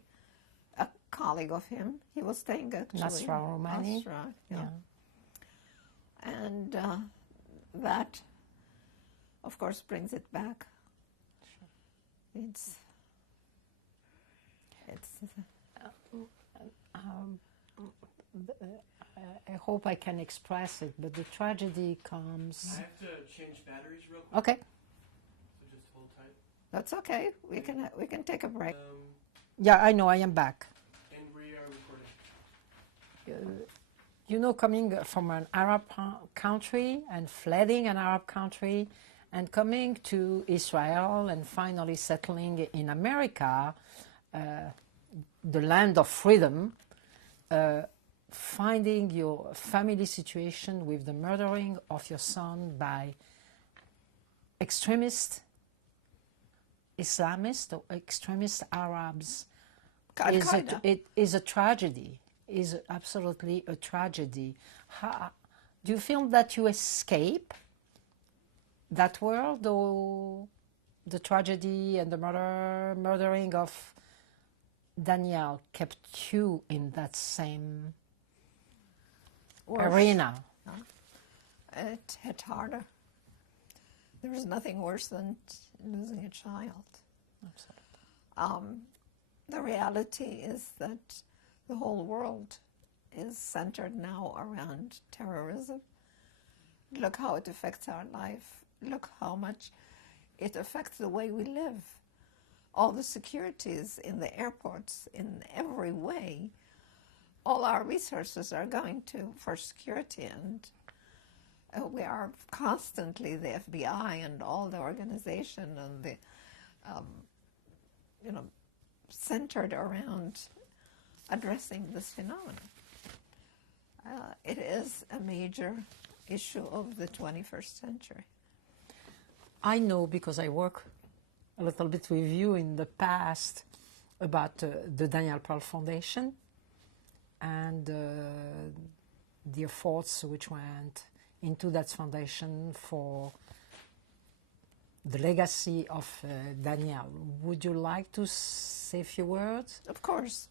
a colleague of him. He was staying actually Nasra Romani. Nasra, yeah. And that, of course, brings it back. Sure. I hope I can express it, but the tragedy comes. I have to change batteries real quick. Okay. So just hold tight. That's okay. We can take a break. Yeah, I know. I am back. And we are recording. You know, coming from an Arab country and flooding an Arab country and coming to Israel and finally settling in America, the land of freedom, finding your family situation with the murdering of your son by extremist Islamists or extremist Arabs it is a tragedy. Is absolutely a tragedy. Do you feel that you escape that world, or the tragedy and the murdering of Daniel kept you in that same arena? It hit harder. There was nothing worse than losing a child. Absolutely. The reality is that the whole world is centered now around terrorism. Look how it affects our life. Look how much it affects the way we live. All the securities in the airports, in every way, all our resources are going for security, and we are constantly, the FBI and all the organization and the, centered around addressing this phenomenon. It is a major issue of the 21st century. I know because I work a little bit with you in the past about the Daniel Pearl Foundation and the efforts which went into that foundation for the legacy of Daniel. Would you like to say a few words? Of course.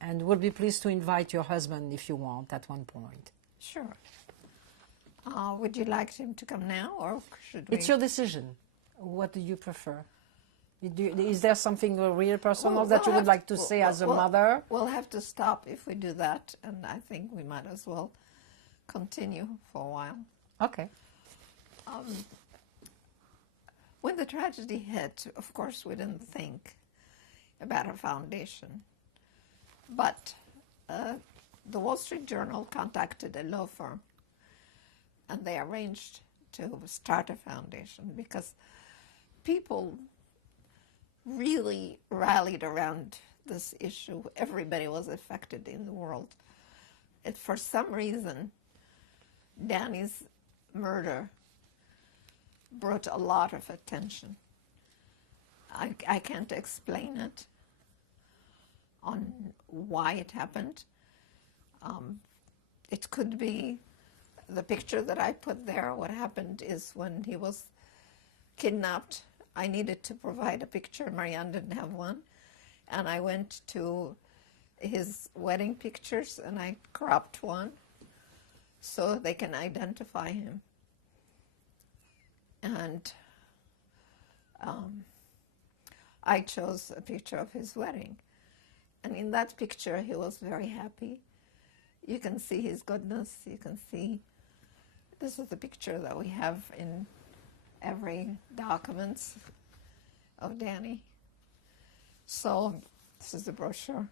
And we'll be pleased to invite your husband if you want at one point. Sure. Would you like him to come now, or should we? It's your decision. What do you prefer? Is there something real personal that you would like to say as a mother? We'll have to stop if we do that, and I think we might as well continue for a while. Okay. When the tragedy hit, of course, we didn't think about a foundation. But the Wall Street Journal contacted a law firm, and they arranged to start a foundation because people really rallied around this issue. Everybody was affected in the world. For some reason, Danny's murder brought a lot of attention. I can't explain it on why it happened. It could be the picture that I put there. What happened is when he was kidnapped, I needed to provide a picture. Marianne didn't have one. And I went to his wedding pictures and I cropped one so they can identify him. And I chose a picture of his wedding. And in that picture, he was very happy. You can see his goodness. You can see, this is the picture that we have in every documents of Danny. So this is the brochure.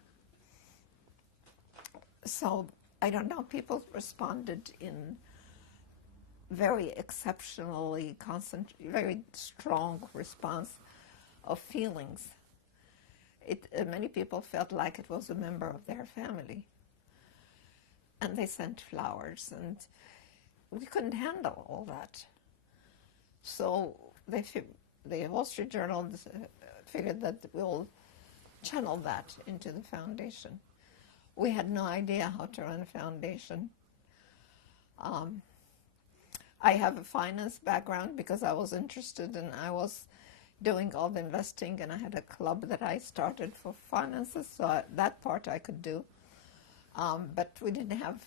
So I don't know, people responded in very exceptionally very strong response of feelings. many people felt like it was a member of their family. And they sent flowers, and we couldn't handle all that. So the Wall Street Journal figured that we'll channel that into the foundation. We had no idea how to run a foundation. I have a finance background because I was interested and I was doing all the investing, and I had a club that I started for finances, so that part I could do. But we didn't have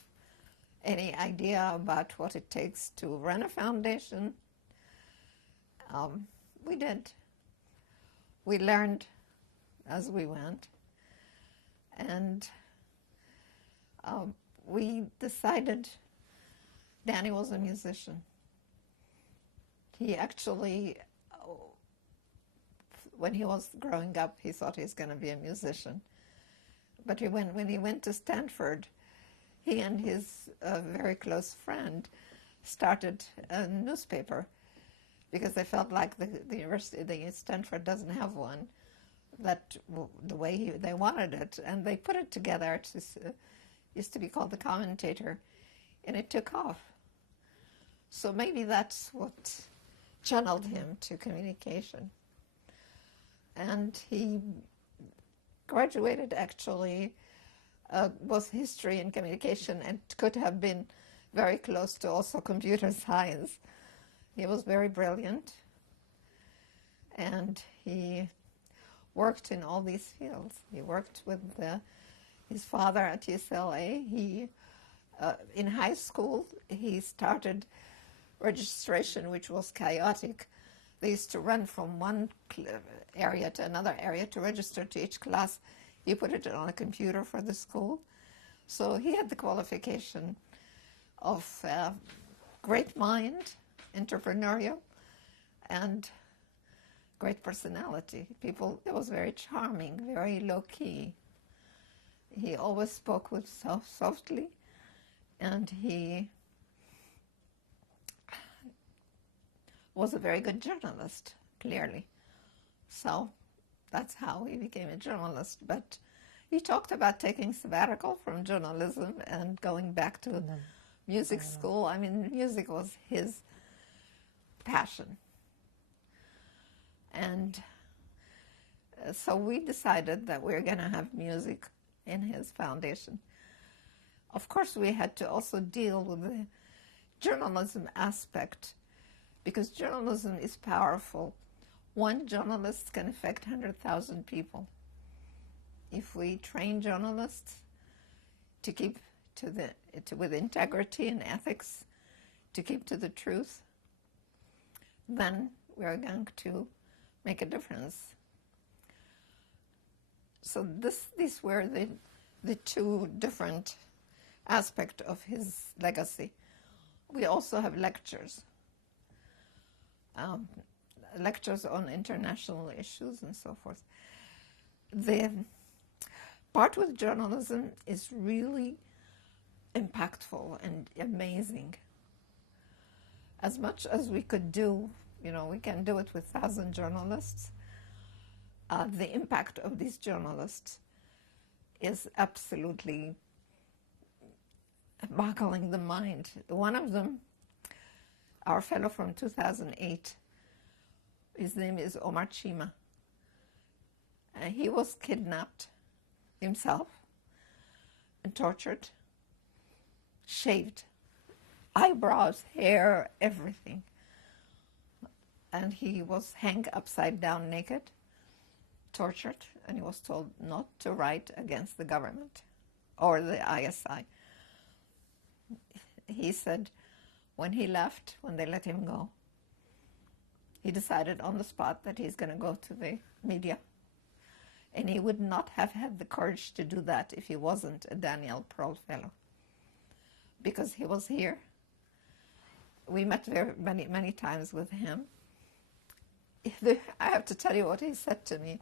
any idea about what it takes to run a foundation. We did. We learned as we went. And we decided Danny was a musician. He actually, when he was growing up, he thought he was going to be a musician. But when he went to Stanford, he and his very close friend started a newspaper because they felt like the Stanford doesn't have one that the way they wanted it, and they put it together. It used to be called The Commentator, and it took off. So maybe that's what channeled him to communication. And he graduated actually both history and communication, and could have been very close to also computer science. He was very brilliant, and he worked in all these fields. He worked with his father at UCLA. He, in high school, he started registration, which was chaotic. They used to run from one area to another area to register to each class. He put it on a computer for the school. So he had the qualification of great mind, entrepreneurial, and great personality. It was very charming, very low-key. He always spoke with softly, and he was a very good journalist, clearly. So that's how he became a journalist. But he talked about taking sabbatical from journalism and going back to music school. I mean, music was his passion. And so we decided that we were going to have music in his foundation. Of course, we had to also deal with the journalism aspect, because journalism is powerful. One journalist can affect 100,000 people. If we train journalists to keep with integrity and ethics, to keep to the truth, then we are going to make a difference. So these were the two different aspects of his legacy. We also have lectures. Lectures on international issues and so forth. The part with journalism is really impactful and amazing. As much as we could do, we can do it with 1,000 journalists. The impact of these journalists is absolutely boggling the mind. One of them, our fellow from 2008, his name is Omar Chima. He was kidnapped himself and tortured, shaved, eyebrows, hair, everything. And he was hanged upside down naked, tortured, and he was told not to write against the government or the ISI. He said when he left, when they let him go, he decided on the spot that he's going to go to the media. And he would not have had the courage to do that if he wasn't a Daniel Pearl Fellow. Because he was here. We met very many times with him. I have to tell you what he said to me.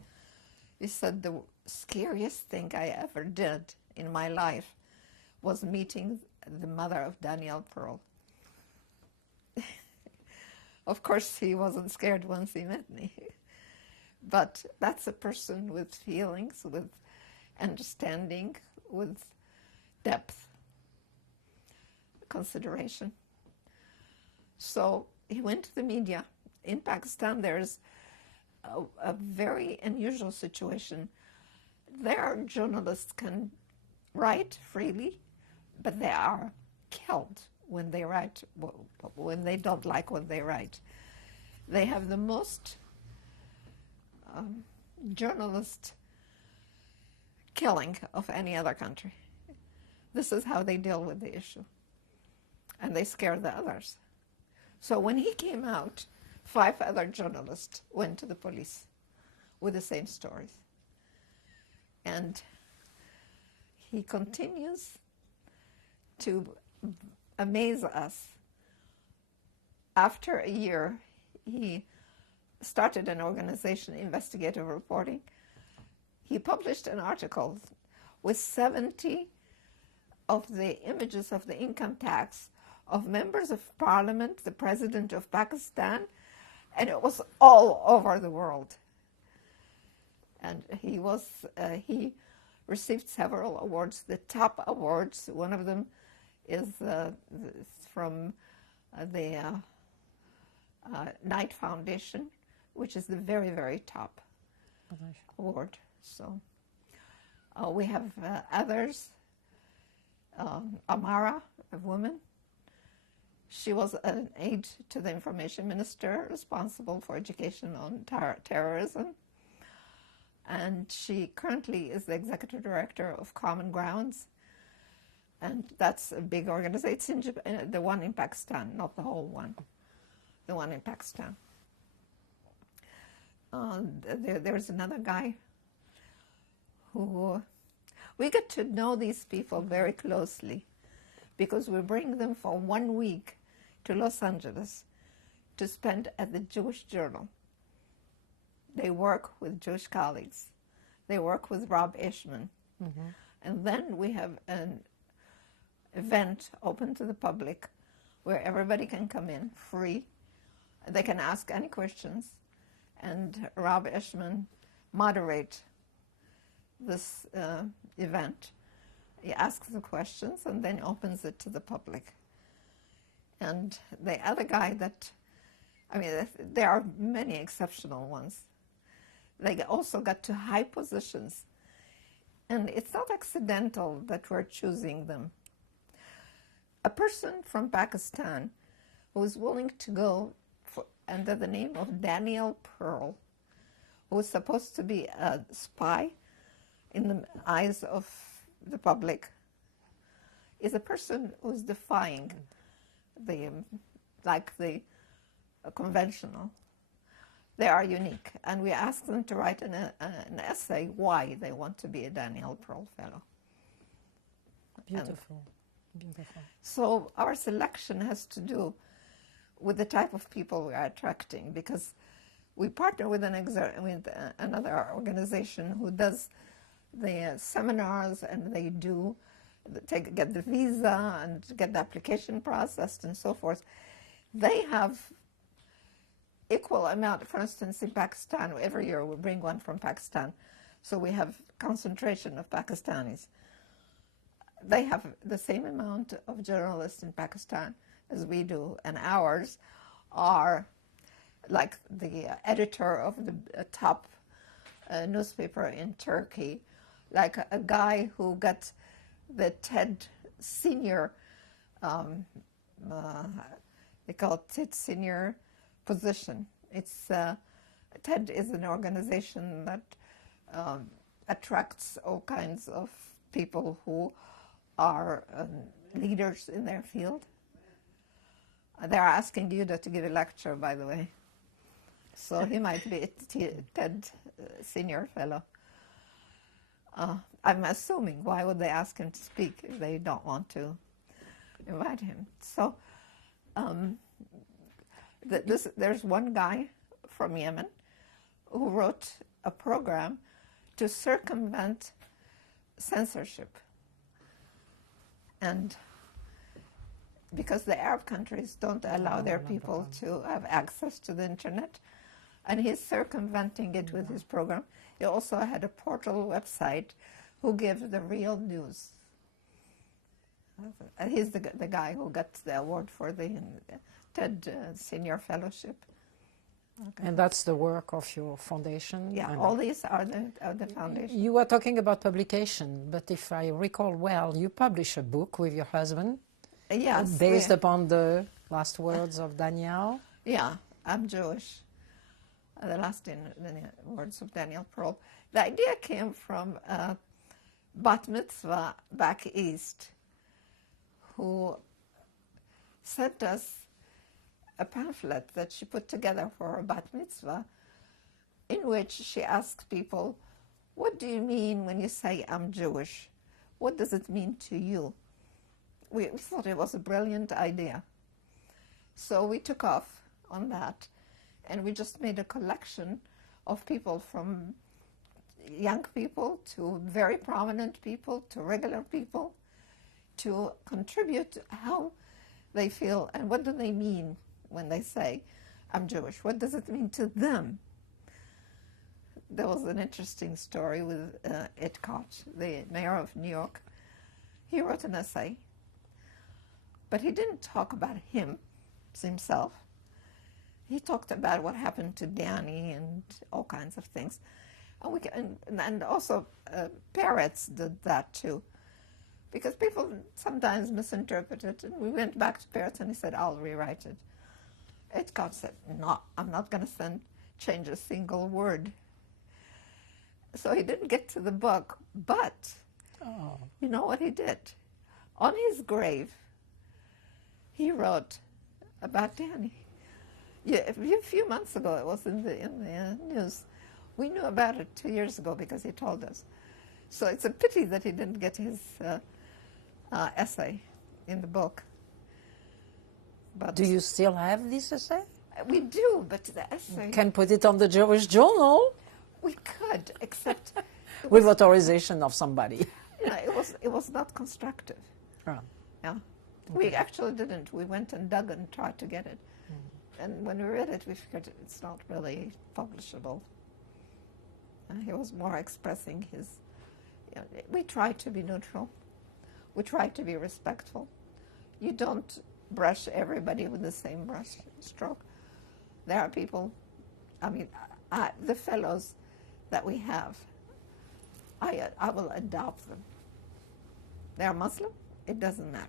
He said, the scariest thing I ever did in my life was meeting the mother of Daniel Pearl. Of course, he wasn't scared once he met me. But that's a person with feelings, with understanding, with depth, consideration. So he went to the media. In Pakistan, there's a very unusual situation. Their journalists can write freely, but they are killed when they write, when they don't like what they write. They have the most journalist killing of any other country. This is how they deal with the issue. And they scare the others. So when he came out, 5 other journalists went to the police with the same stories. And he continues to amaze us. After a year, he started an organization, Investigative Reporting. He published an article with 70 of the images of the income tax of members of parliament, the president of Pakistan, and it was all over the world. And he received several awards. The top awards, one of them is from the Knight Foundation, which is the very, very top award. So we have others. Amara, a woman. She was an aide to the information minister responsible for education on terrorism. And she currently is the executive director of Common Grounds. And that's a big organization. It's in Japan, the one in Pakistan, not the whole one, the one in Pakistan. There's another guy who, we get to know these people very closely because we bring them for 1 week to Los Angeles to spend at the Jewish Journal. They work with Jewish colleagues. They work with Rob Ishman. Mm-hmm. And then we have an event open to the public where everybody can come in free. They can ask any questions. And Rob Ishman moderates this event. He asks the questions and then opens it to the public. And the other guy there are many exceptional ones. They also got to high positions. And it's not accidental that we're choosing them. A person from Pakistan who is willing to go under the name of Daniel Pearl, who was supposed to be a spy in the eyes of the public, is a person who's defying the conventional. They are unique, and we asked them to write an essay why they want to be a Daniel Pearl Fellow. Beautiful, beautiful. So our selection has to do with the type of people we are attracting, because we partner with another organization who does the seminars, and they get the visa and get the application processed and so forth. They have equal amount. For instance, in Pakistan, every year we bring one from Pakistan, so we have concentration of Pakistanis. They have the same amount of journalists in Pakistan as we do, and ours are like the editor of the top newspaper in Turkey, like a guy who got the TED senior, they call it TED senior position. It's TED is an organization that attracts all kinds of people who are leaders in their field. They're asking Yuda to give a lecture, by the way. So he might be a TED senior fellow. I'm assuming, why would they ask him to speak if they don't want to invite him? So there's one guy from Yemen who wrote a program to circumvent censorship. And because the Arab countries don't allow their people to have access to the internet, And he's circumventing it with his program. He also had a portal website who gives the real news. And he's the guy who got the award for the TED Senior Fellowship. Okay. And that's the work of your foundation? Yeah, all these are the foundation. You were talking about publication, but if I recall well, you published a book with your husband? Yes. Based upon the last words of Daniel? Yeah, I'm Jewish. The last words of Daniel Pearl. The idea came from Bat Mitzvah back east, who sent us a pamphlet that she put together for her Bat Mitzvah, in which she asked people, what do you mean when you say I'm Jewish? What does it mean to you? We thought it was a brilliant idea. So we took off on that, and we just made a collection of people, from young people to very prominent people to regular people, to contribute how they feel and what do they mean when they say, I'm Jewish. What does it mean to them? There was an interesting story with Ed Koch, the mayor of New York. He wrote an essay, but he didn't talk about himself. He talked about what happened to Danny and all kinds of things. And also Peretz did that too, because people sometimes misinterpret it. And we went back to Peretz and he said, I'll rewrite it. Ed Koch said, no, I'm not going to change a single word. So he didn't get to the book, but you know what he did? On his grave, he wrote about Danny. Yeah, a few months ago, it was in the news. We knew about it 2 years ago because he told us. So it's a pity that he didn't get his essay in the book. But do you still have this essay? We do, but the essay... You can put it on the Jewish Journal. We could, except... With authorization of somebody. Yeah, it was not constructive. Oh. Yeah. Okay. We actually didn't. We went and dug and tried to get it. And when we read it, we figured it's not really publishable. He was more expressing his... we try to be neutral. We try to be respectful. You don't brush everybody with the same brush stroke. There are people, the fellows that we have, I will adopt them. They're Muslim, it doesn't matter.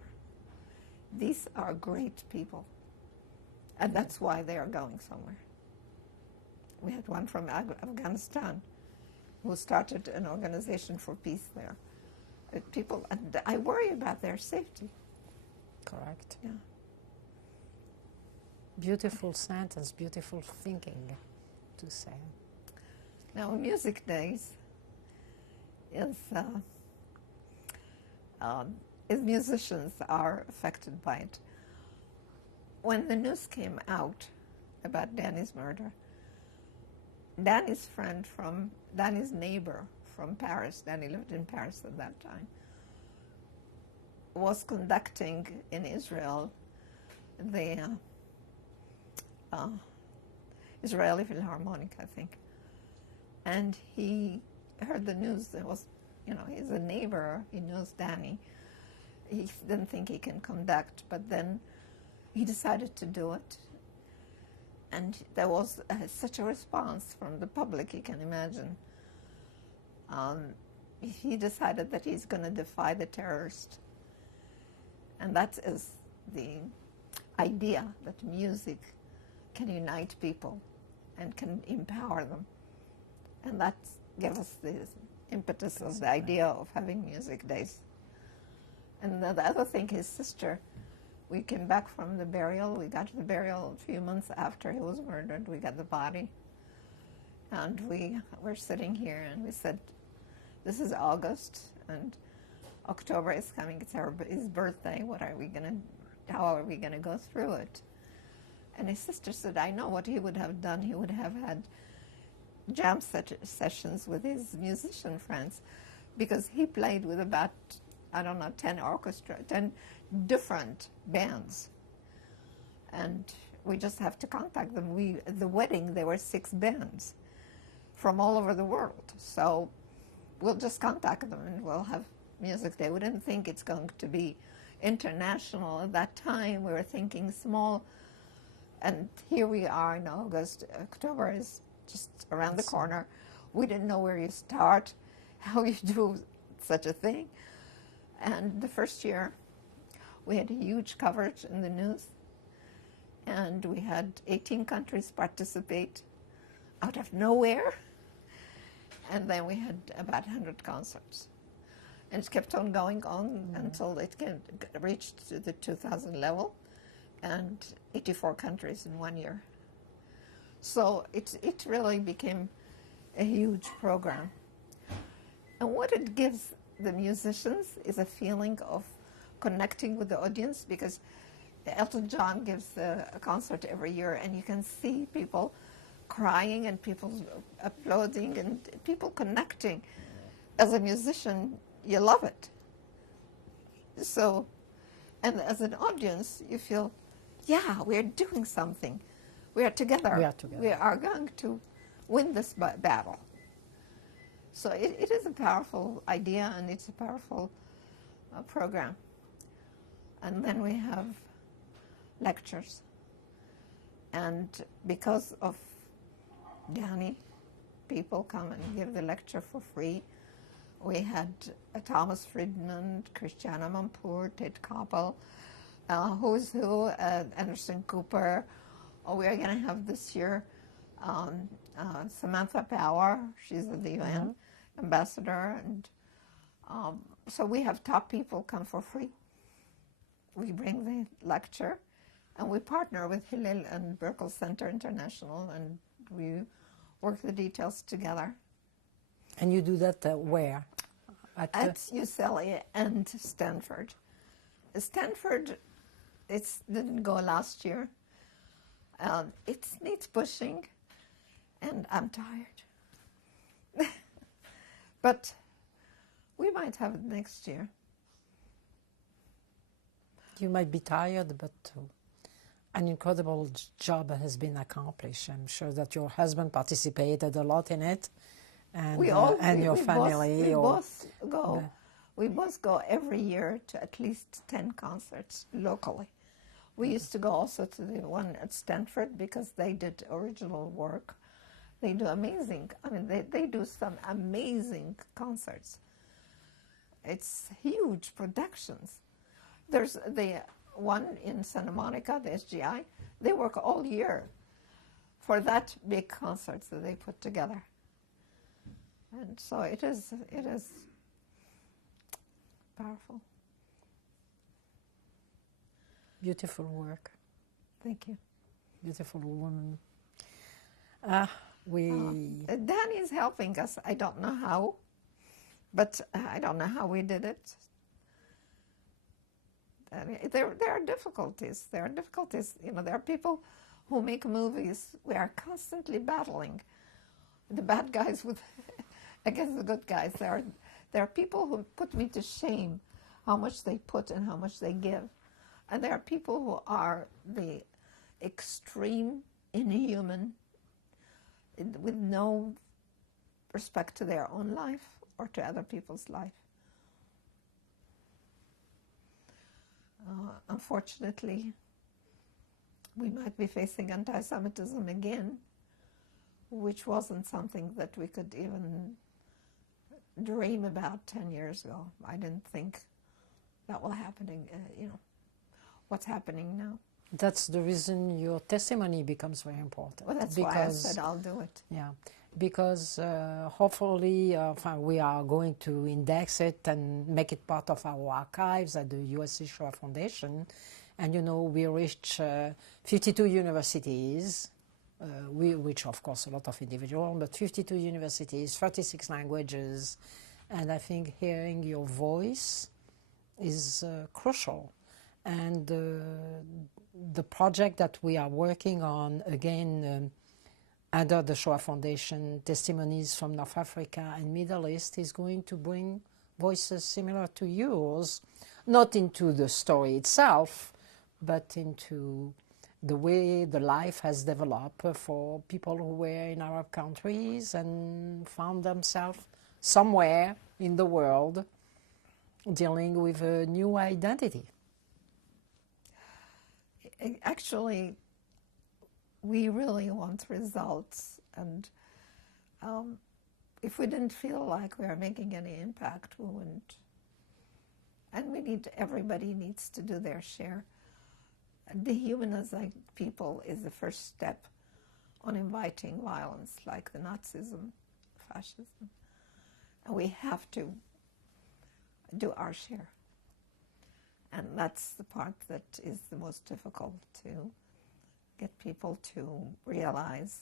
These are great people. And that's why they are going somewhere. We had one from Afghanistan who started an organization for peace there. People, and I worry about their safety. Correct. Yeah. Beautiful sentence, beautiful thinking to say. Now, Music Days is musicians are affected by it. When the news came out about Danny's murder, Danny's neighbor from Paris, Danny lived in Paris at that time, was conducting in Israel the Israeli Philharmonic, I think. And he heard the news. There was, he's a neighbor, he knows Danny. He didn't think he can conduct, but then he decided to do it. And there was such a response from the public, you can imagine. He decided that he's going to defy the terrorists. And that is the idea that music can unite people and can empower them. And that gave us the impetus of the idea of having Music Days. And the other thing, his sister, we came back from the burial. We got to the burial a few months after he was murdered. We got the body. And we were sitting here and we said, this is August and October is coming. It's his birthday. How are we going to go through it? And his sister said, I know what he would have done. He would have had jam sessions with his musician friends, because he played with about, 10 different bands. And we just have to contact them. At the wedding, there were 6 bands from all over the world. So we'll just contact them and we'll have music there. We didn't think it's going to be international at that time. We were thinking small. And here we are in August. October is just around the corner. We didn't know where you start, how you do such a thing. And the first year, we had a huge coverage in the news. And we had 18 countries participate out of nowhere. And then we had about 100 concerts. And it kept on going on until it reached the 2000 level, and 84 countries in 1 year. So it really became a huge program. And what it gives the musicians is a feeling of connecting with the audience, because Elton John gives a concert every year, and you can see people crying and people applauding and people connecting. As a musician, you love it. So, and as an audience, you feel, yeah, we're doing something. We are together. We are together. We are going to win this battle. So it is a powerful idea, and it's a powerful program. And then we have lectures. And because of Danny, people come and give the lecture for free. We had Thomas Friedman, Christiana Mampour, Ted Koppel, Who's Who, Anderson Cooper. We are going to have this year Samantha Power. She's the UN ambassador. And so we have top people come for free. We bring the lecture, and we partner with Hillel and Berkel Center International, and we work the details together. And you do that where? At UCLA and Stanford. Stanford, it didn't go last year. It needs pushing, and I'm tired. But we might have it next year. You might be tired, but an incredible job has been accomplished. I'm sure that your husband participated a lot in it, and your family. We both go every year to at least 10 concerts locally. We used to go also to the one at Stanford because they did original work. They do amazing. I mean, they do some amazing concerts. It's huge productions. There's the one in Santa Monica, the SGI. They work all year for that big concerts that they put together. And so it is powerful. Beautiful work. Thank you. Beautiful woman. Danny is helping us. I don't know how, but I don't know how we did it. There are difficulties. There are difficulties. You know, there are people who make movies. We are constantly battling the bad guys against the good guys. There are people who put me to shame how much they put and how much they give. And there are people who are the extreme inhuman with no respect to their own life or to other people's life. Unfortunately, we might be facing anti-Semitism again, which wasn't something that we could even dream about 10 years ago. I didn't think that will happen, what's happening now. That's the reason your testimony becomes very important. Well, that's why I said I'll do it. Yeah, because hopefully we are going to index it and make it part of our archives at the USC Shoah Foundation. And, we reach 52 universities. We reach, of course, a lot of individuals, but 52 universities, 36 languages. And I think hearing your voice is crucial. And the project that we are working on, again, under the Shoah Foundation, Testimonies from North Africa and Middle East, is going to bring voices similar to yours, not into the story itself, but into the way the life has developed for people who were in Arab countries and found themselves somewhere in the world dealing with a new identity. Actually, we really want results, and if we didn't feel like we are making any impact, we wouldn't. And everybody needs to do their share. Dehumanizing people is the first step on inviting violence, like the Nazism, fascism. And we have to do our share. And that's the part that is the most difficult, to get people to realize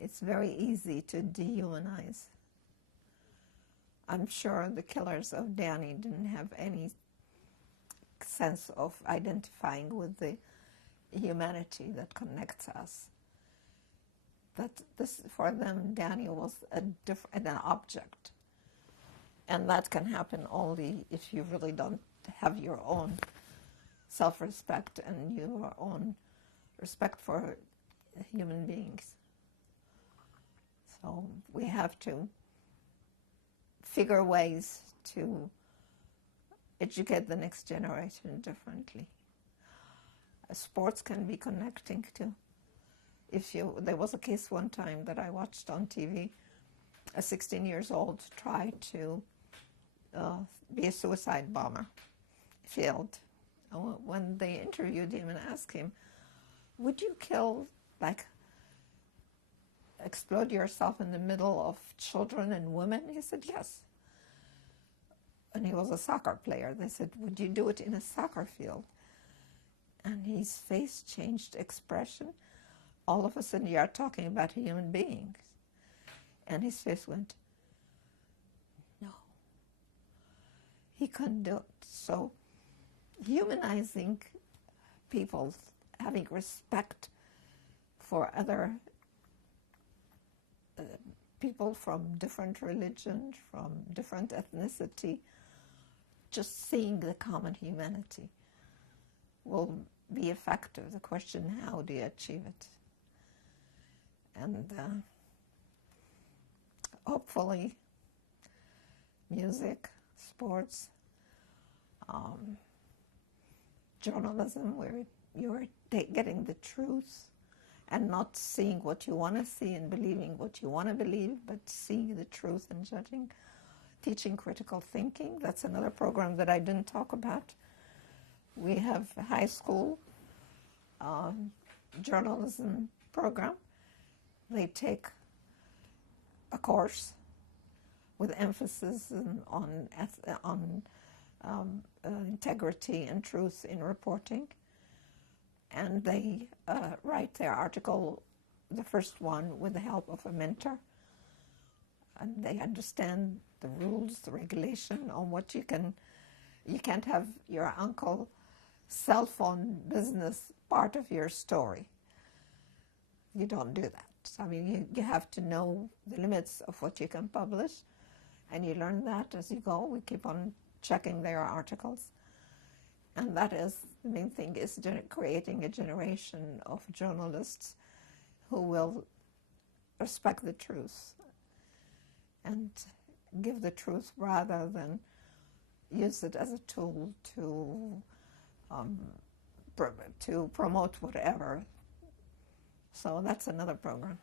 it's very easy to dehumanize. I'm sure the killers of Danny didn't have any sense of identifying with the humanity that connects us. That this, for them, Danny was an object. And that can happen only if you really don't have your own self-respect and your own respect for human beings. So we have to figure ways to educate the next generation differently. Sports can be connecting too. There was a case one time that I watched on TV. A 16-year-old tried to be a suicide bomber. Failed. When they interviewed him and asked him, would you kill, explode yourself in the middle of children and women? He said, yes. And he was a soccer player. They said, would you do it in a soccer field? And his face changed expression. All of a sudden, you are talking about human beings. And his face went, no. He couldn't do it. So humanizing people, having respect for other people from different religions, from different ethnicity, just seeing the common humanity will be effective. The question, how do you achieve it? And hopefully music, sports, journalism, where you're getting the truth and not seeing what you want to see and believing what you want to believe, but seeing the truth and judging. Teaching critical thinking, that's another program that I didn't talk about. We have a high school journalism program. They take a course with emphasis on integrity and truth in reporting. And they write their article, the first one, with the help of a mentor. And they understand the rules, the regulation on what you can't have your uncle's cell phone business part of your story. You don't do that. I mean, you have to know the limits of what you can publish, and you learn that as you go. We keep on checking their articles. And that is, the main thing is creating a generation of journalists who will respect the truth and give the truth rather than use it as a tool to promote whatever. So that's another program.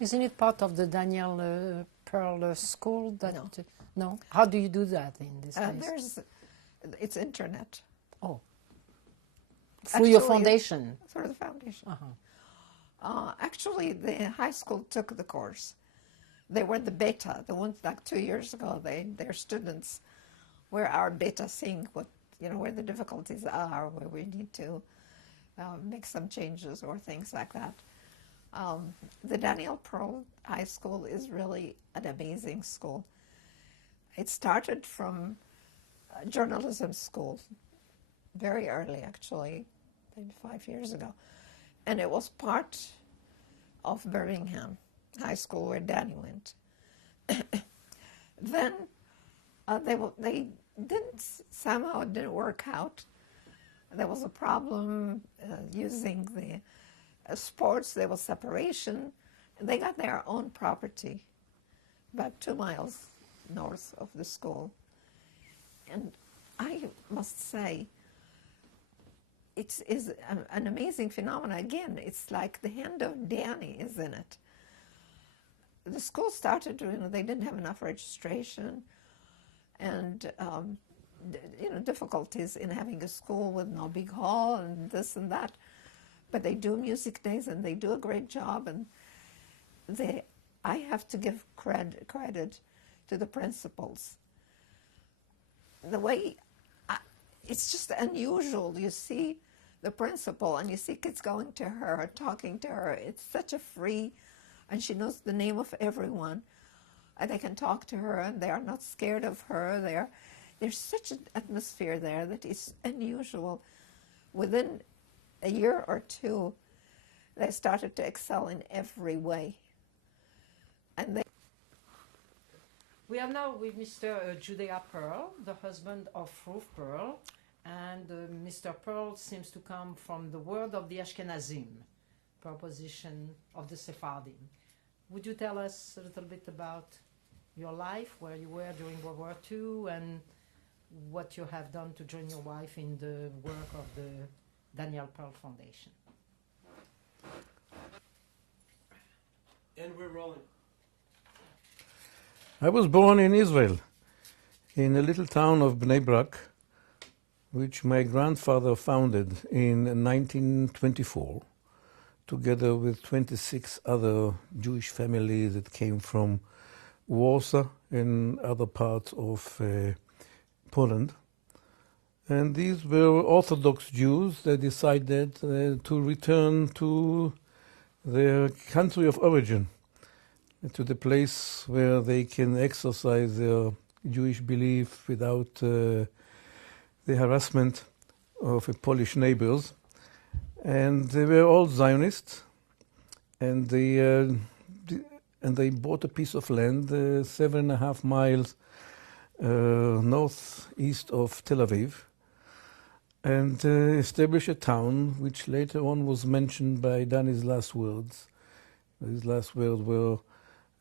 Isn't it part of the Daniel Pearl School? No. No? How do you do that in this case? It's internet. Oh. Through your foundation? Through the foundation. Uh-huh. Actually, the high school took the course. They were the beta, the ones 2 years ago. Their students were our beta, seeing where the difficulties are, where we need to make some changes or things like that. The Daniel Pearl High School is really an amazing school. It started from journalism school, very early actually, maybe 5 years ago. And it was part of Birmingham High School where Danny went. Then they somehow didn't work out. there was a problem using the sports. There was separation. They got their own property about 2 miles north of the school. And I must say, it is an amazing phenomenon. Again, it's like the hand of Danny is in it. The school started, they didn't have enough registration, and difficulties in having a school with no big hall and this and that. But they do music days, and they do a great job. And I have to give credit to the principals. The way, it's just unusual. You see the principal, and you see kids going to her, talking to her. It's such a free, and she knows the name of everyone. And they can talk to her, and they are not scared of her. There's such an atmosphere there that is unusual. Within a year or two, they started to excel in every way. And We are now with Mr. Judea Pearl, the husband of Ruth Pearl, and Mr. Pearl seems to come from the world of the Ashkenazim, proposition of the Sephardim. Would you tell us a little bit about your life, where you were during World War II, and what you have done to join your wife in the work of the Daniel Pearl Foundation? And we're rolling. I was born in Israel, in a little town of Bnei Brak, which my grandfather founded in 1924, together with 26 other Jewish families that came from Warsaw and other parts of Poland. And these were Orthodox Jews that decided to return to their country of origin, to the place where they can exercise their Jewish belief without the harassment of Polish neighbors. And they were all Zionists, and they bought a piece of land 7.5 miles northeast of Tel Aviv, and established a town which later on was mentioned by Danny's last words. His last words were,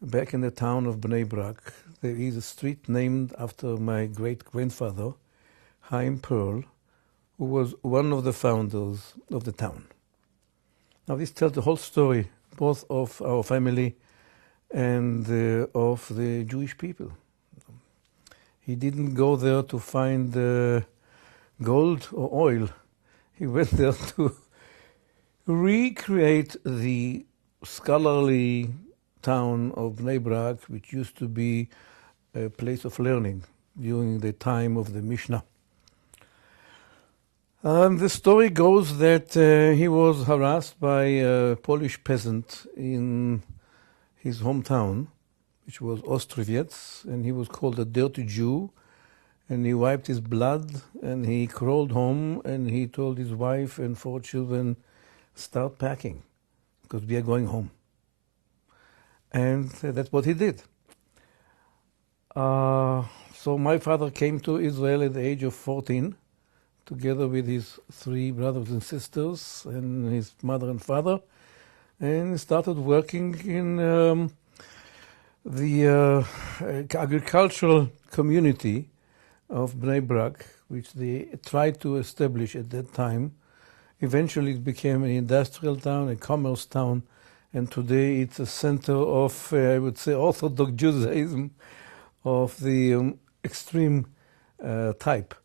back in the town of Bnei Brak, there is a street named after my great-grandfather, Chaim Pearl, who was one of the founders of the town. Now this tells the whole story, both of our family and of the Jewish people. He didn't go there to find gold or oil. He went there to recreate the scholarly town of Bnei Brak, which used to be a place of learning during the time of the Mishnah. The story goes that he was harassed by a Polish peasant in his hometown, which was Ostrowiec, and he was called a dirty Jew, and he wiped his blood, and he crawled home, and he told his wife and 4 children, start packing, because we are going home. And that's what he did. So my father came to Israel at the age of 14, together with his 3 brothers and sisters and his mother and father, and started working in the agricultural community of Bnei Brak, which they tried to establish at that time. Eventually it became an industrial town, a commerce town, and today it's a center of, I would say, Orthodox Judaism of the extreme type.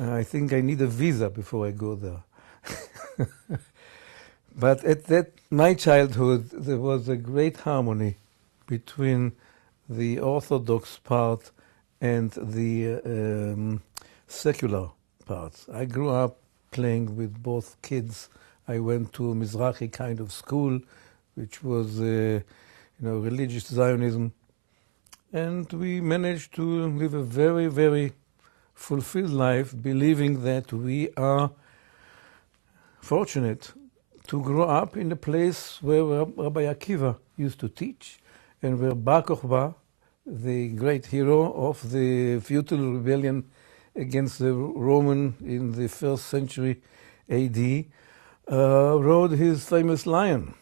I think I need a visa before I go there. But at my childhood, there was a great harmony between the Orthodox part and the secular part. I grew up playing with both kids. I went to a Mizrahi kind of school, which was religious Zionism. And we managed to live a very, very fulfilled life, believing that we are fortunate to grow up in a place where Rabbi Akiva used to teach, and where Bar Kokhba, the great hero of the futile rebellion against the Roman in the 1st century AD, rode his famous lion.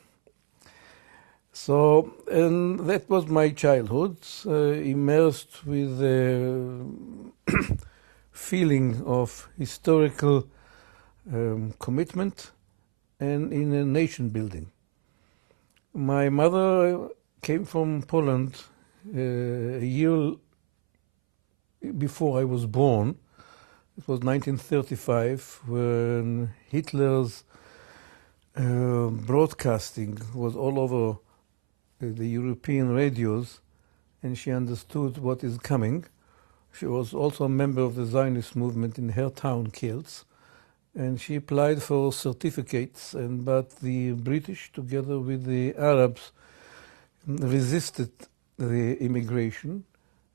So, and that was my childhood, immersed with a feeling of historical commitment and in a nation building. My mother came from Poland a year before I was born. It was 1935, when Hitler's broadcasting was all over the European radios, and she understood what is coming. She was also a member of the Zionist movement in her town, Kielce, and she applied for certificates, but the British, together with the Arabs, resisted the immigration,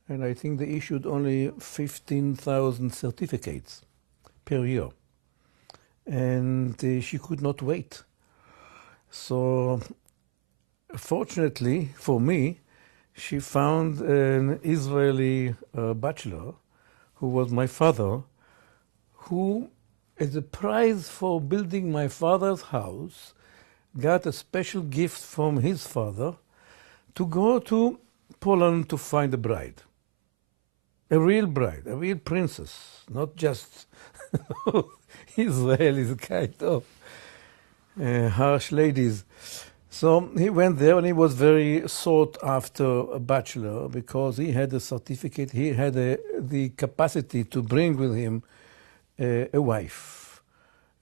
and I think they issued only 15,000 certificates per year. And she could not wait. So, fortunately for me, she found an Israeli bachelor who was my father, who, as a prize for building my father's house, got a special gift from his father to go to Poland to find a bride. A real bride, a real princess, not just Israelis kind of harsh ladies. So he went there, and he was very sought after a bachelor because he had a certificate, he had the capacity to bring with him a wife.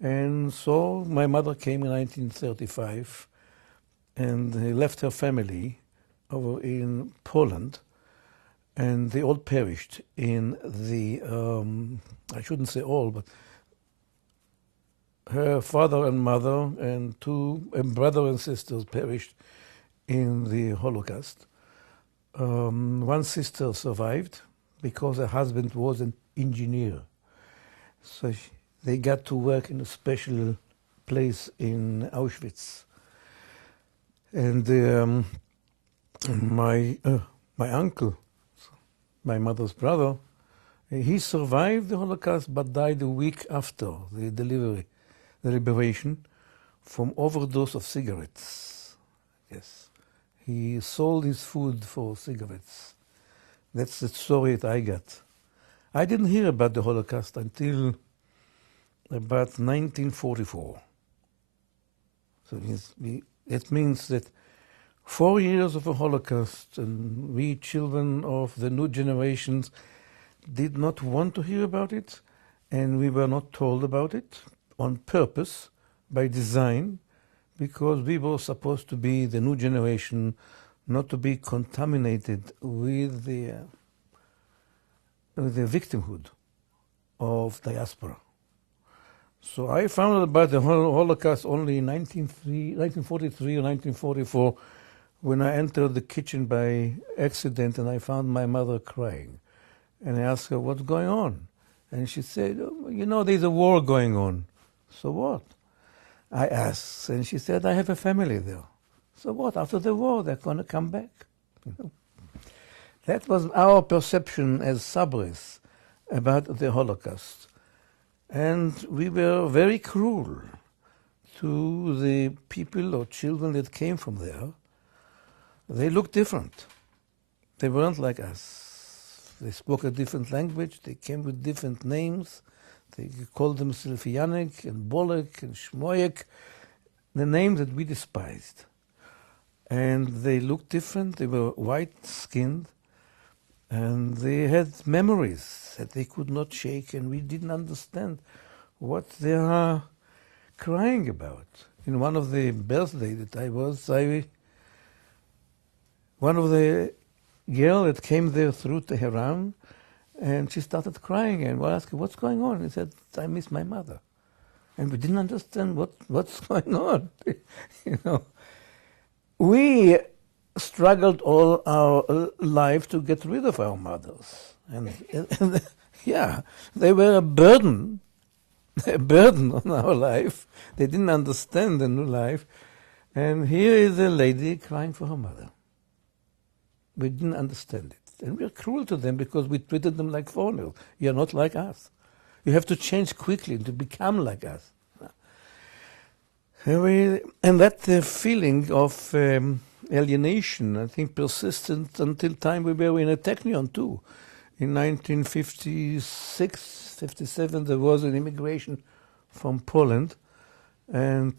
And so my mother came in 1935 and left her family over in Poland, and they all perished in the, I shouldn't say all, but her father and mother and two brother and sisters perished in the Holocaust. One sister survived because her husband was an engineer. So they got to work in a special place in Auschwitz. And my uncle, my mother's brother, he survived the Holocaust but died a week after the liberation, from overdose of cigarettes. Yes, he sold his food for cigarettes. That's the story that I got. I didn't hear about the Holocaust until about 1944. So it means that 4 years of a Holocaust, and we children of the new generations did not want to hear about it, and we were not told about it on purpose, by design, because we were supposed to be the new generation, not to be contaminated with the victimhood of diaspora. So I found out about the Holocaust only in 1943 or 1944, when I entered the kitchen by accident and I found my mother crying. And I asked her, what's going on? And she said, oh, you know, there's a war going on. So what? I asked, and she said, I have a family there. So what? After the war, they're going to come back. You know? That was our perception as Sabris about the Holocaust. And we were very cruel to the people or children that came from there. They looked different. They weren't like us. They spoke a different language. They came with different names. They called themselves Yannick and Bolek and Shmoyek, the names that we despised. And they looked different. They were white-skinned. And they had memories that they could not shake, and we didn't understand what they are crying about. In one of the birthdays that I was, one of the girl that came there through Tehran, and she started crying, and we asked her, what's going on? And she said, I miss my mother. And we didn't understand what's going on. You know, we struggled all our life to get rid of our mothers. And yeah, they were a burden on our life. They didn't understand the new life. And here is a lady crying for her mother. We didn't understand it. Holocaust. And we're cruel to them because we treated them like foreigners. You're not like us. You have to change quickly to become like us. And that feeling of alienation, I think, persisted until time we were in a technion too. In 1956, 57, there was an immigration from Poland, and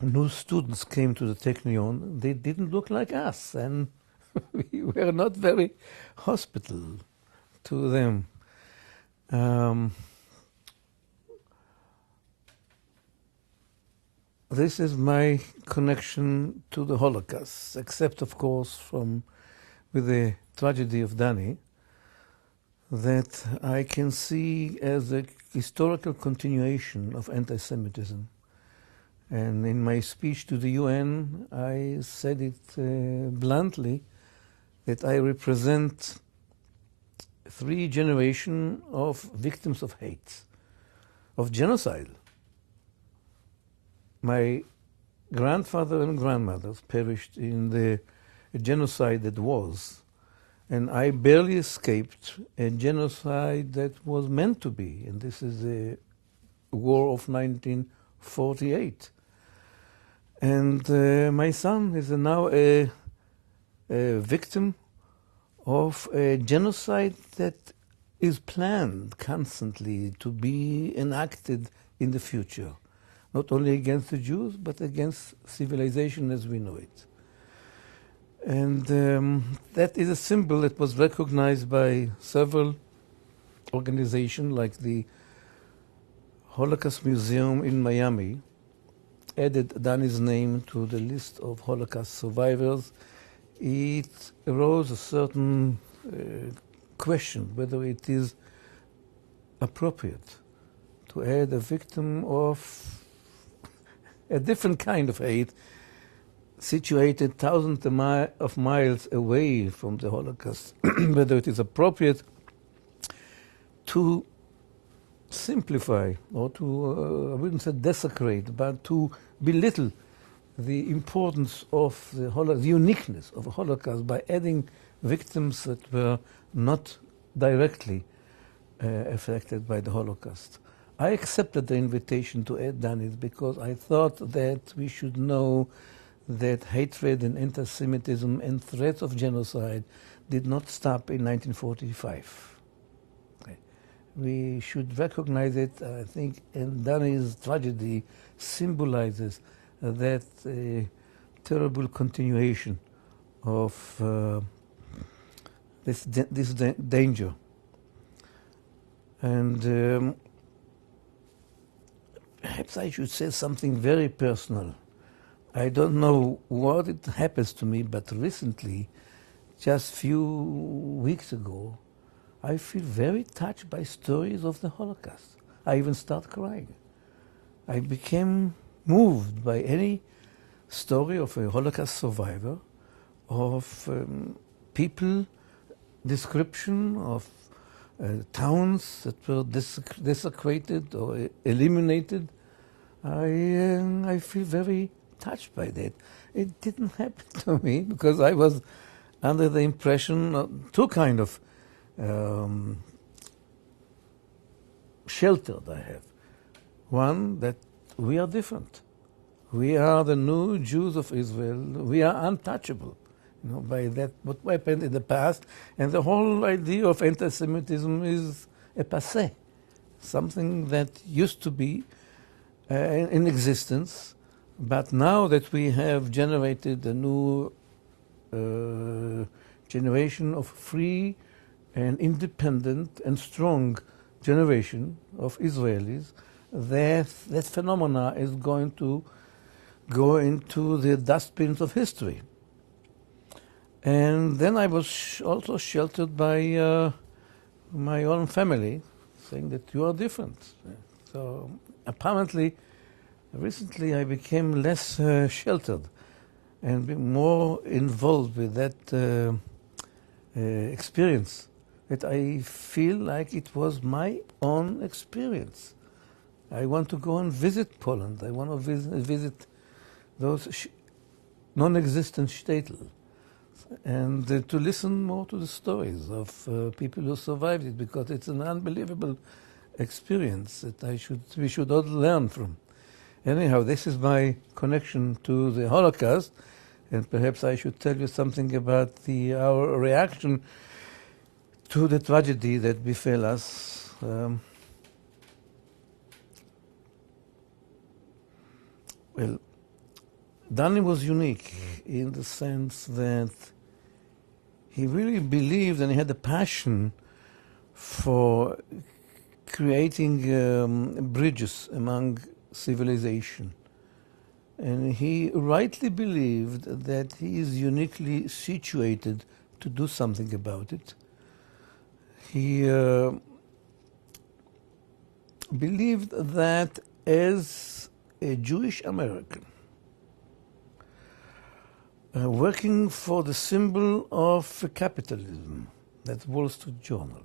new students came to the Technion. They didn't look like us, and we were not very hospitable to them. This is my connection to the Holocaust, except, of course, with the tragedy of Dani, that I can see as a historical continuation of anti-Semitism. And in my speech to the UN, I said it bluntly, that I represent 3 generations of victims of hate, of genocide. My grandfather and grandmothers perished in the genocide that was, and I barely escaped a genocide that was meant to be, and this is the war of 1948. And my son is now a victim of a genocide that is planned constantly to be enacted in the future, not only against the Jews, but against civilization as we know it. And that is a symbol that was recognized by several organizations, like the Holocaust Museum in Miami, added Dani's name to the list of Holocaust survivors. It arose a certain question whether it is appropriate to add a victim of a different kind of hate, situated thousands of miles away from the Holocaust, whether it is appropriate to simplify or to, I wouldn't say desecrate, but to belittle the importance of the uniqueness of the Holocaust by adding victims that were not directly affected by the Holocaust. I accepted the invitation to add Dani because I thought that we should know that hatred and anti-Semitism and threats of genocide did not stop in 1945. Okay. We should recognize it, I think, and Dani's tragedy symbolizes that terrible continuation of this danger. And perhaps I should say something very personal. I don't know what it happens to me, but recently, just few weeks ago, I feel very touched by stories of the Holocaust. I even start crying. I became moved by any story of a Holocaust survivor, of people, description of towns that were desecrated or eliminated. I feel very touched by that. It didn't happen to me because I was under the impression of two kind of shelter I have. One, that we are different. We are the new Jews of Israel. We are untouchable, by that what happened in the past. And the whole idea of anti-Semitism is a passé, something that used to be in existence. But now that we have generated a new generation of free and independent and strong generation of Israelis, that phenomena is going to go into the dustbins of history. And then I was also sheltered by my own family, saying that you are different. So apparently, recently I became less sheltered and more involved with that experience, that I feel like it was my own experience. I want to go and visit Poland. I want to visit those non-existent shtetl. and to listen more to the stories of people who survived it, because it's an unbelievable experience that we should all learn from. Anyhow, this is my connection to the Holocaust, and perhaps I should tell you something about our reaction to the tragedy that befell us. Well, Danny was unique in the sense that he really believed and he had a passion for creating bridges among civilization. And he rightly believed that he is uniquely situated to do something about it. He believed that as a Jewish American, working for the symbol of capitalism, that's Wall Street Journal,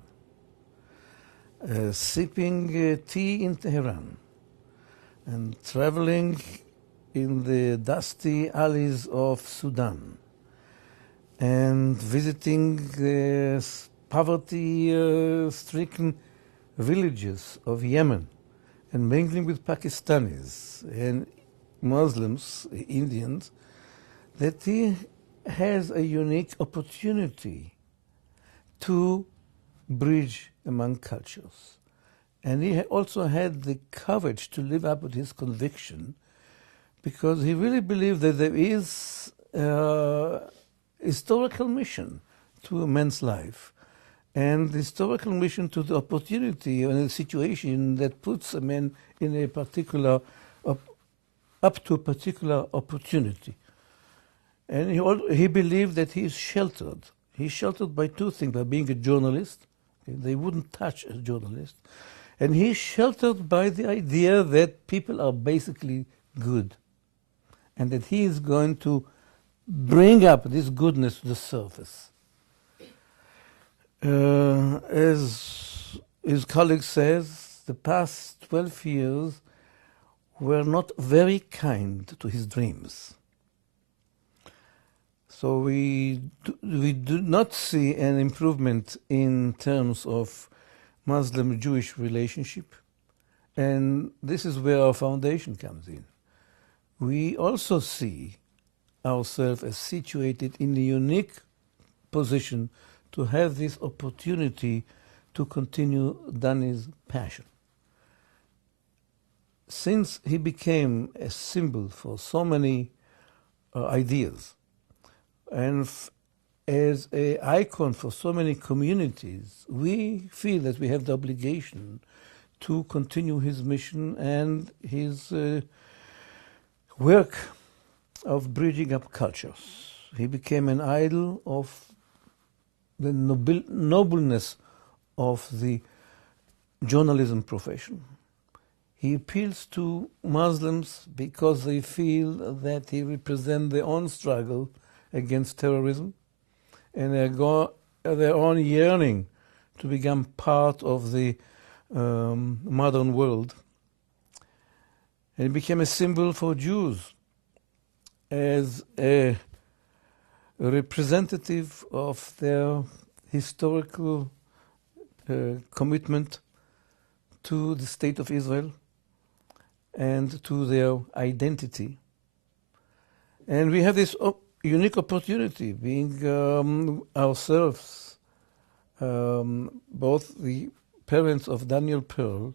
sipping tea in Tehran, and traveling in the dusty alleys of Sudan, and visiting the poverty-stricken villages of Yemen, and mingling with Pakistanis and Muslims, Indians, that he has a unique opportunity to bridge among cultures. And he also had the courage to live up to his conviction, because he really believed that there is a historical mission to a man's life, and the historical mission to the opportunity and a situation that puts a man in a particular, up to a particular opportunity. And he believed that he is sheltered. He's sheltered by two things: by being a journalist. They wouldn't touch a journalist. And he's sheltered by the idea that people are basically good, and that he is going to bring up this goodness to the surface. As his colleague says, the past 12 years were not very kind to his dreams. So we do not see an improvement in terms of Muslim-Jewish relationship, and this is where our foundation comes in. We also see ourselves as situated in a unique position to have this opportunity to continue Danny's passion. Since he became a symbol for so many ideas, and as an icon for so many communities, we feel that we have the obligation to continue his mission and his work of bridging up cultures. He became an idol of the nobleness of the journalism profession. He appeals to Muslims because they feel that he represents their own struggle against terrorism and their own yearning to become part of the modern world. And he became a symbol for Jews as a representative of their historical commitment to the State of Israel and to their identity. And we have this unique opportunity, being ourselves, both the parents of Daniel Pearl,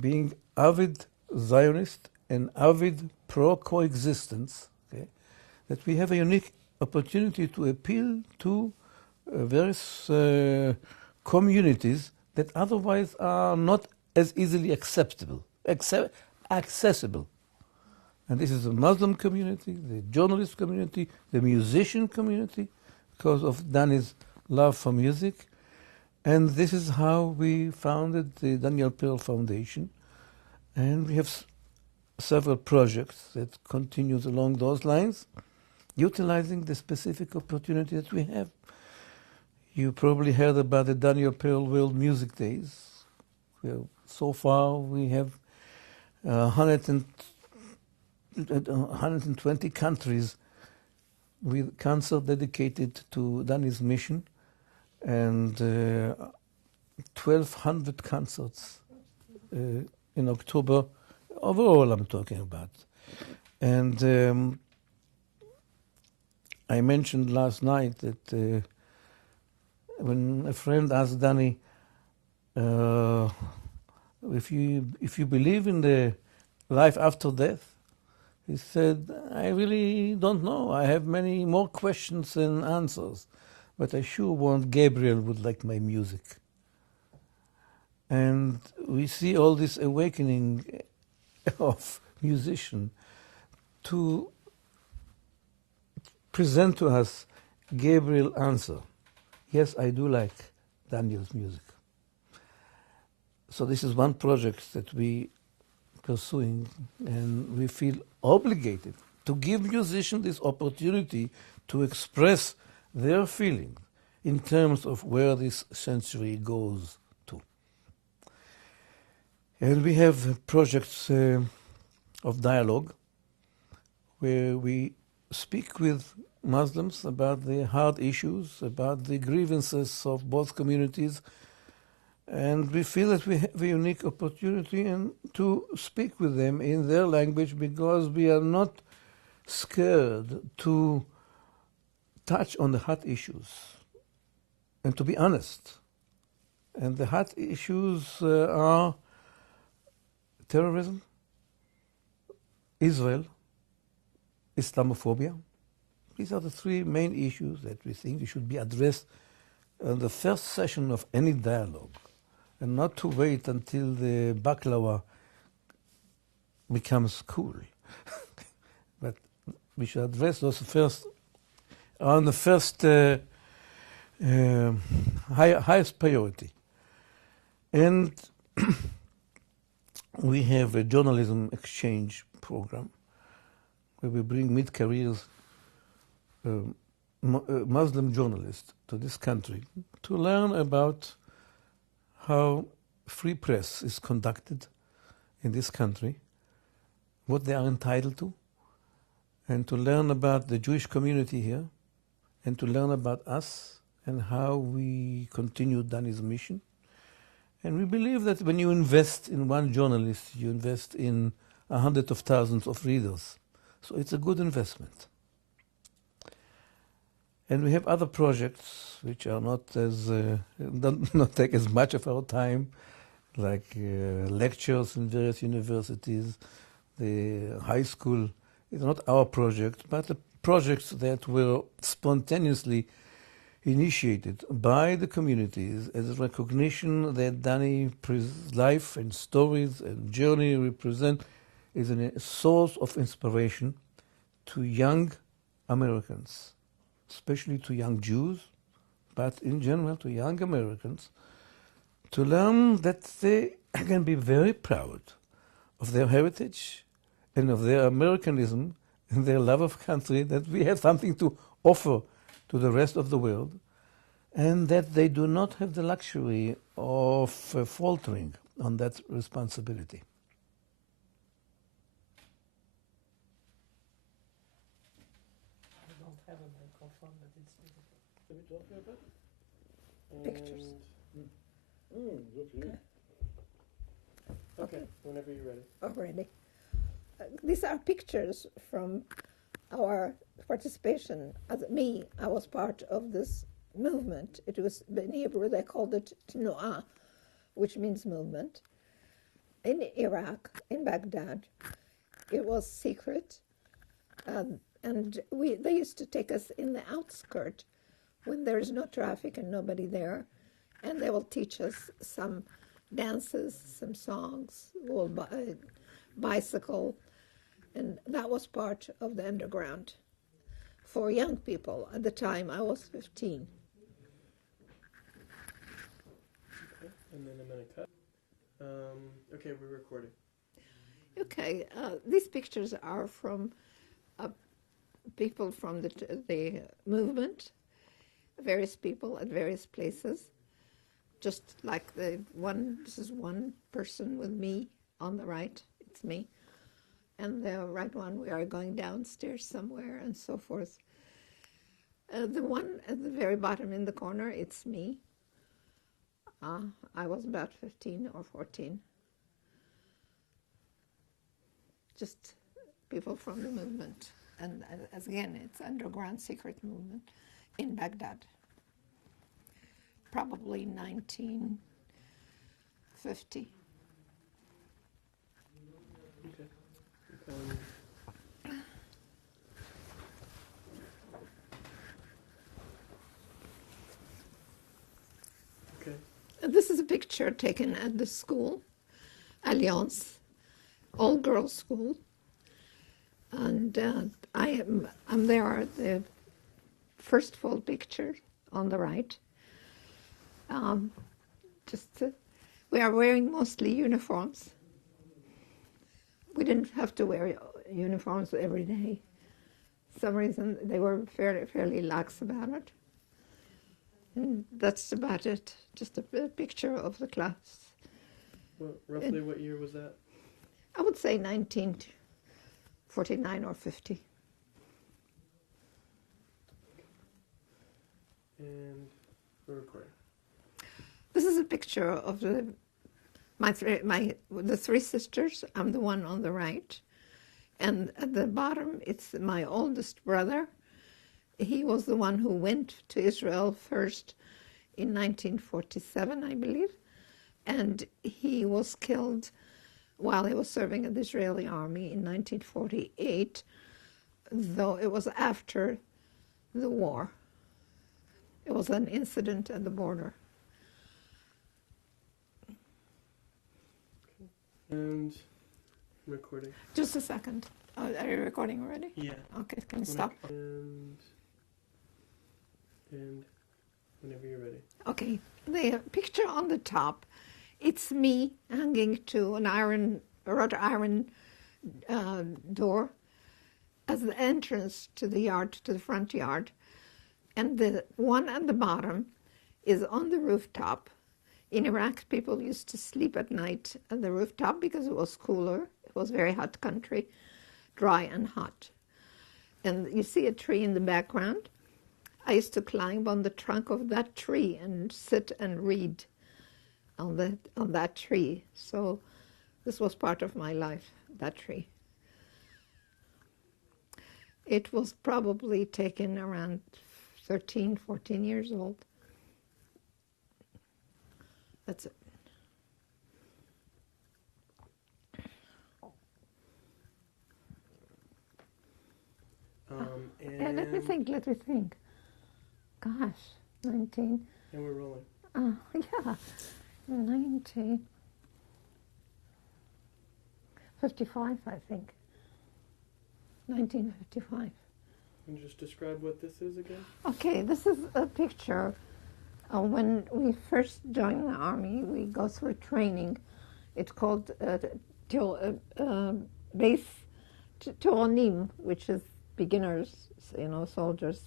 being avid Zionists and avid pro-coexistence, okay, that we have a unique opportunity to appeal to various communities that otherwise are not as easily accessible. And this is the Muslim community, the journalist community, the musician community, because of Danny's love for music. And this is how we founded the Daniel Pearl Foundation. And we have several projects that continues along those lines, utilizing the specific opportunity that we have. You probably heard about the Daniel Pearl World Music Days. Well, so far we have 120 countries with concert dedicated to Danny's mission, and 1,200 concerts in October. Overall, I'm talking about. And I mentioned last night that when a friend asked Danny, if you believe in the life after death, he said, I really don't know. I have many more questions than answers, but I sure want Gabriel would like my music. And we see all this awakening of musicians to present to us Gabriel answer. Yes, I do like Daniel's music. So this is one project that we pursuing, and we feel obligated to give musicians this opportunity to express their feelings in terms of where this century goes to. And we have projects of dialogue where we speak with Muslims about the hard issues, about the grievances of both communities, and we feel that we have a unique opportunity to speak with them in their language, because we are not scared to touch on the hot issues and to be honest. And the hot issues are terrorism, Israel, Islamophobia. These are the three main issues that we think should be addressed in the first session of any dialogue, and not to wait until the baklava becomes cool. But we should address those first, on the first highest priority. And we have a journalism exchange program where we bring mid-careers Muslim journalists to this country to learn about how free press is conducted in this country, what they are entitled to, and to learn about the Jewish community here, and to learn about us and how we continue Danny's mission. And we believe that when you invest in one journalist, you invest in hundreds of thousands of readers. So it's a good investment. And we have other projects which are not as not take as much of our time, like lectures in various universities. The high school is not our project, but the projects that were spontaneously initiated by the communities as a recognition that Danny's life and stories and journey represent is a source of inspiration to young Americans, especially to young Jews, but in general to young Americans, to learn that they can be very proud of their heritage and of their Americanism and their love of country, that we have something to offer to the rest of the world, and that they do not have the luxury of faltering on that responsibility. I don't have a microphone, but it's beautiful. Pictures. Okay, whenever you're ready. Already. These are pictures from our participation. I was part of this movement. It was, in Hebrew they called it Tnu'ah, which means movement. In Iraq, in Baghdad, it was secret, and they used to take us in the outskirt when there is no traffic and nobody there, and they will teach us some dances, some songs, we'll bicycle, and that was part of the underground for young people. At the time, I was 15. Okay, and then I'm gonna cut. Okay, we're recording. Okay, these pictures are from people from the movement, various people at various places. Just like this is one person with me on the right, it's me. And the right one, we are going downstairs somewhere and so forth. The one at the very bottom in the corner, it's me. I was about 15 or 14. Just people from the movement. And as again, it's underground secret movement in Baghdad. Probably 1950. Okay. Okay. This is a picture taken at the school, Alliance, all-girls school. And I'm there at the first full picture on the right. We are wearing mostly uniforms. We didn't have to wear uniforms every day. For some reason, they were fairly lax about it. And that's about it. Just a picture of the class. Roughly what year was that? I would say 1949 or 50. And we're recording. This is a picture of the three sisters. I'm the one on the right. And at the bottom, it's my oldest brother. He was the one who went to Israel first in 1947, I believe. And he was killed while he was serving in the Israeli army in 1948, though it was after the war. It was an incident at the border. And recording. Just a second. Oh, are you recording already? Yeah. Okay, can you stop? And whenever you're ready. Okay, the picture on the top, it's me hanging to a wrought iron door as the entrance to the yard, to the front yard. And the one at the bottom is on the rooftop. In Iraq, people used to sleep at night on the rooftop because it was cooler. It was very hot country, dry and hot. And you see a tree in the background. I used to climb on the trunk of that tree and sit and read on that tree. So this was part of my life, that tree. It was probably taken around 13, 14 years old. That's it. And Let me think. Gosh, 19. And we're rolling. Yeah, 1955, I think. 1955. Can you just describe what this is again? Okay, this is a picture. When we first joined the army, we go through training. It's called base Toranim, which is beginners, soldiers,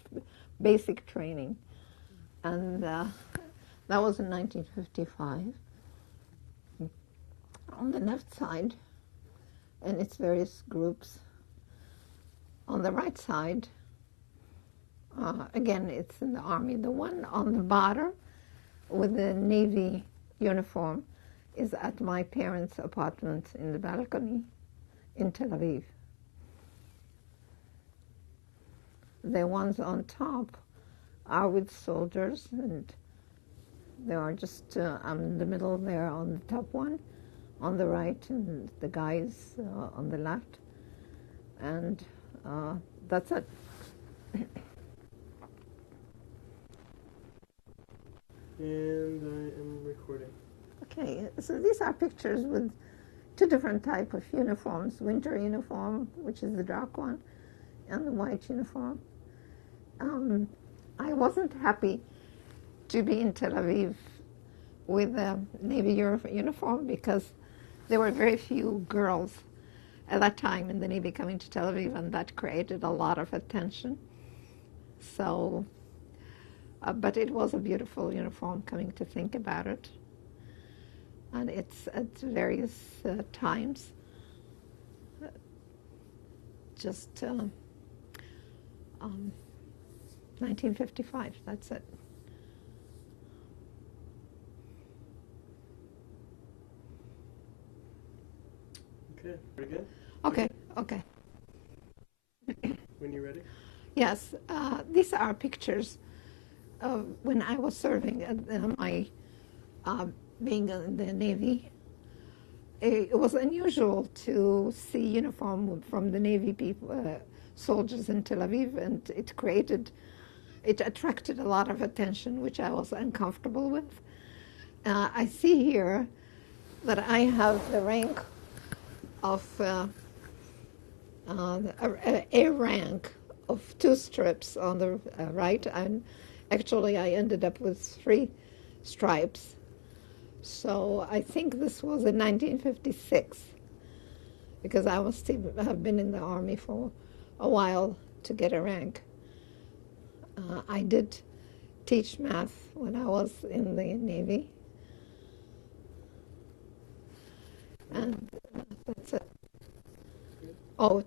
basic training. And that was in 1955. On the left side, and its various groups. On the right side, again, it's in the army. The one on the bottom with the Navy uniform is at my parents' apartment in the balcony in Tel Aviv. The ones on top are with soldiers, and they are just, I'm in the middle there on the top one, on the right, and the guys on the left. And that's it. And I am recording. Okay, so these are pictures with two different types of uniforms. Winter uniform, which is the dark one, and the white uniform. I wasn't happy to be in Tel Aviv with a Navy uniform because there were very few girls at that time in the Navy coming to Tel Aviv, and that created a lot of attention. So, but it was a beautiful uniform coming to think about it. And it's at various times 1955, that's it. Okay, pretty good. Okay, okay. When you're ready. Yes, these are pictures of when I was serving at my being in the Navy. It was unusual to see uniform from the Navy people, soldiers in Tel Aviv, and it attracted a lot of attention, which I was uncomfortable with. I see here that I have the rank of a rank of 2 strips on the right, and actually I ended up with 3 stripes. So I think this was in 1956, because I have been in the Army for a while to get a rank. I did teach math when I was in the Navy. And that's it. Oh,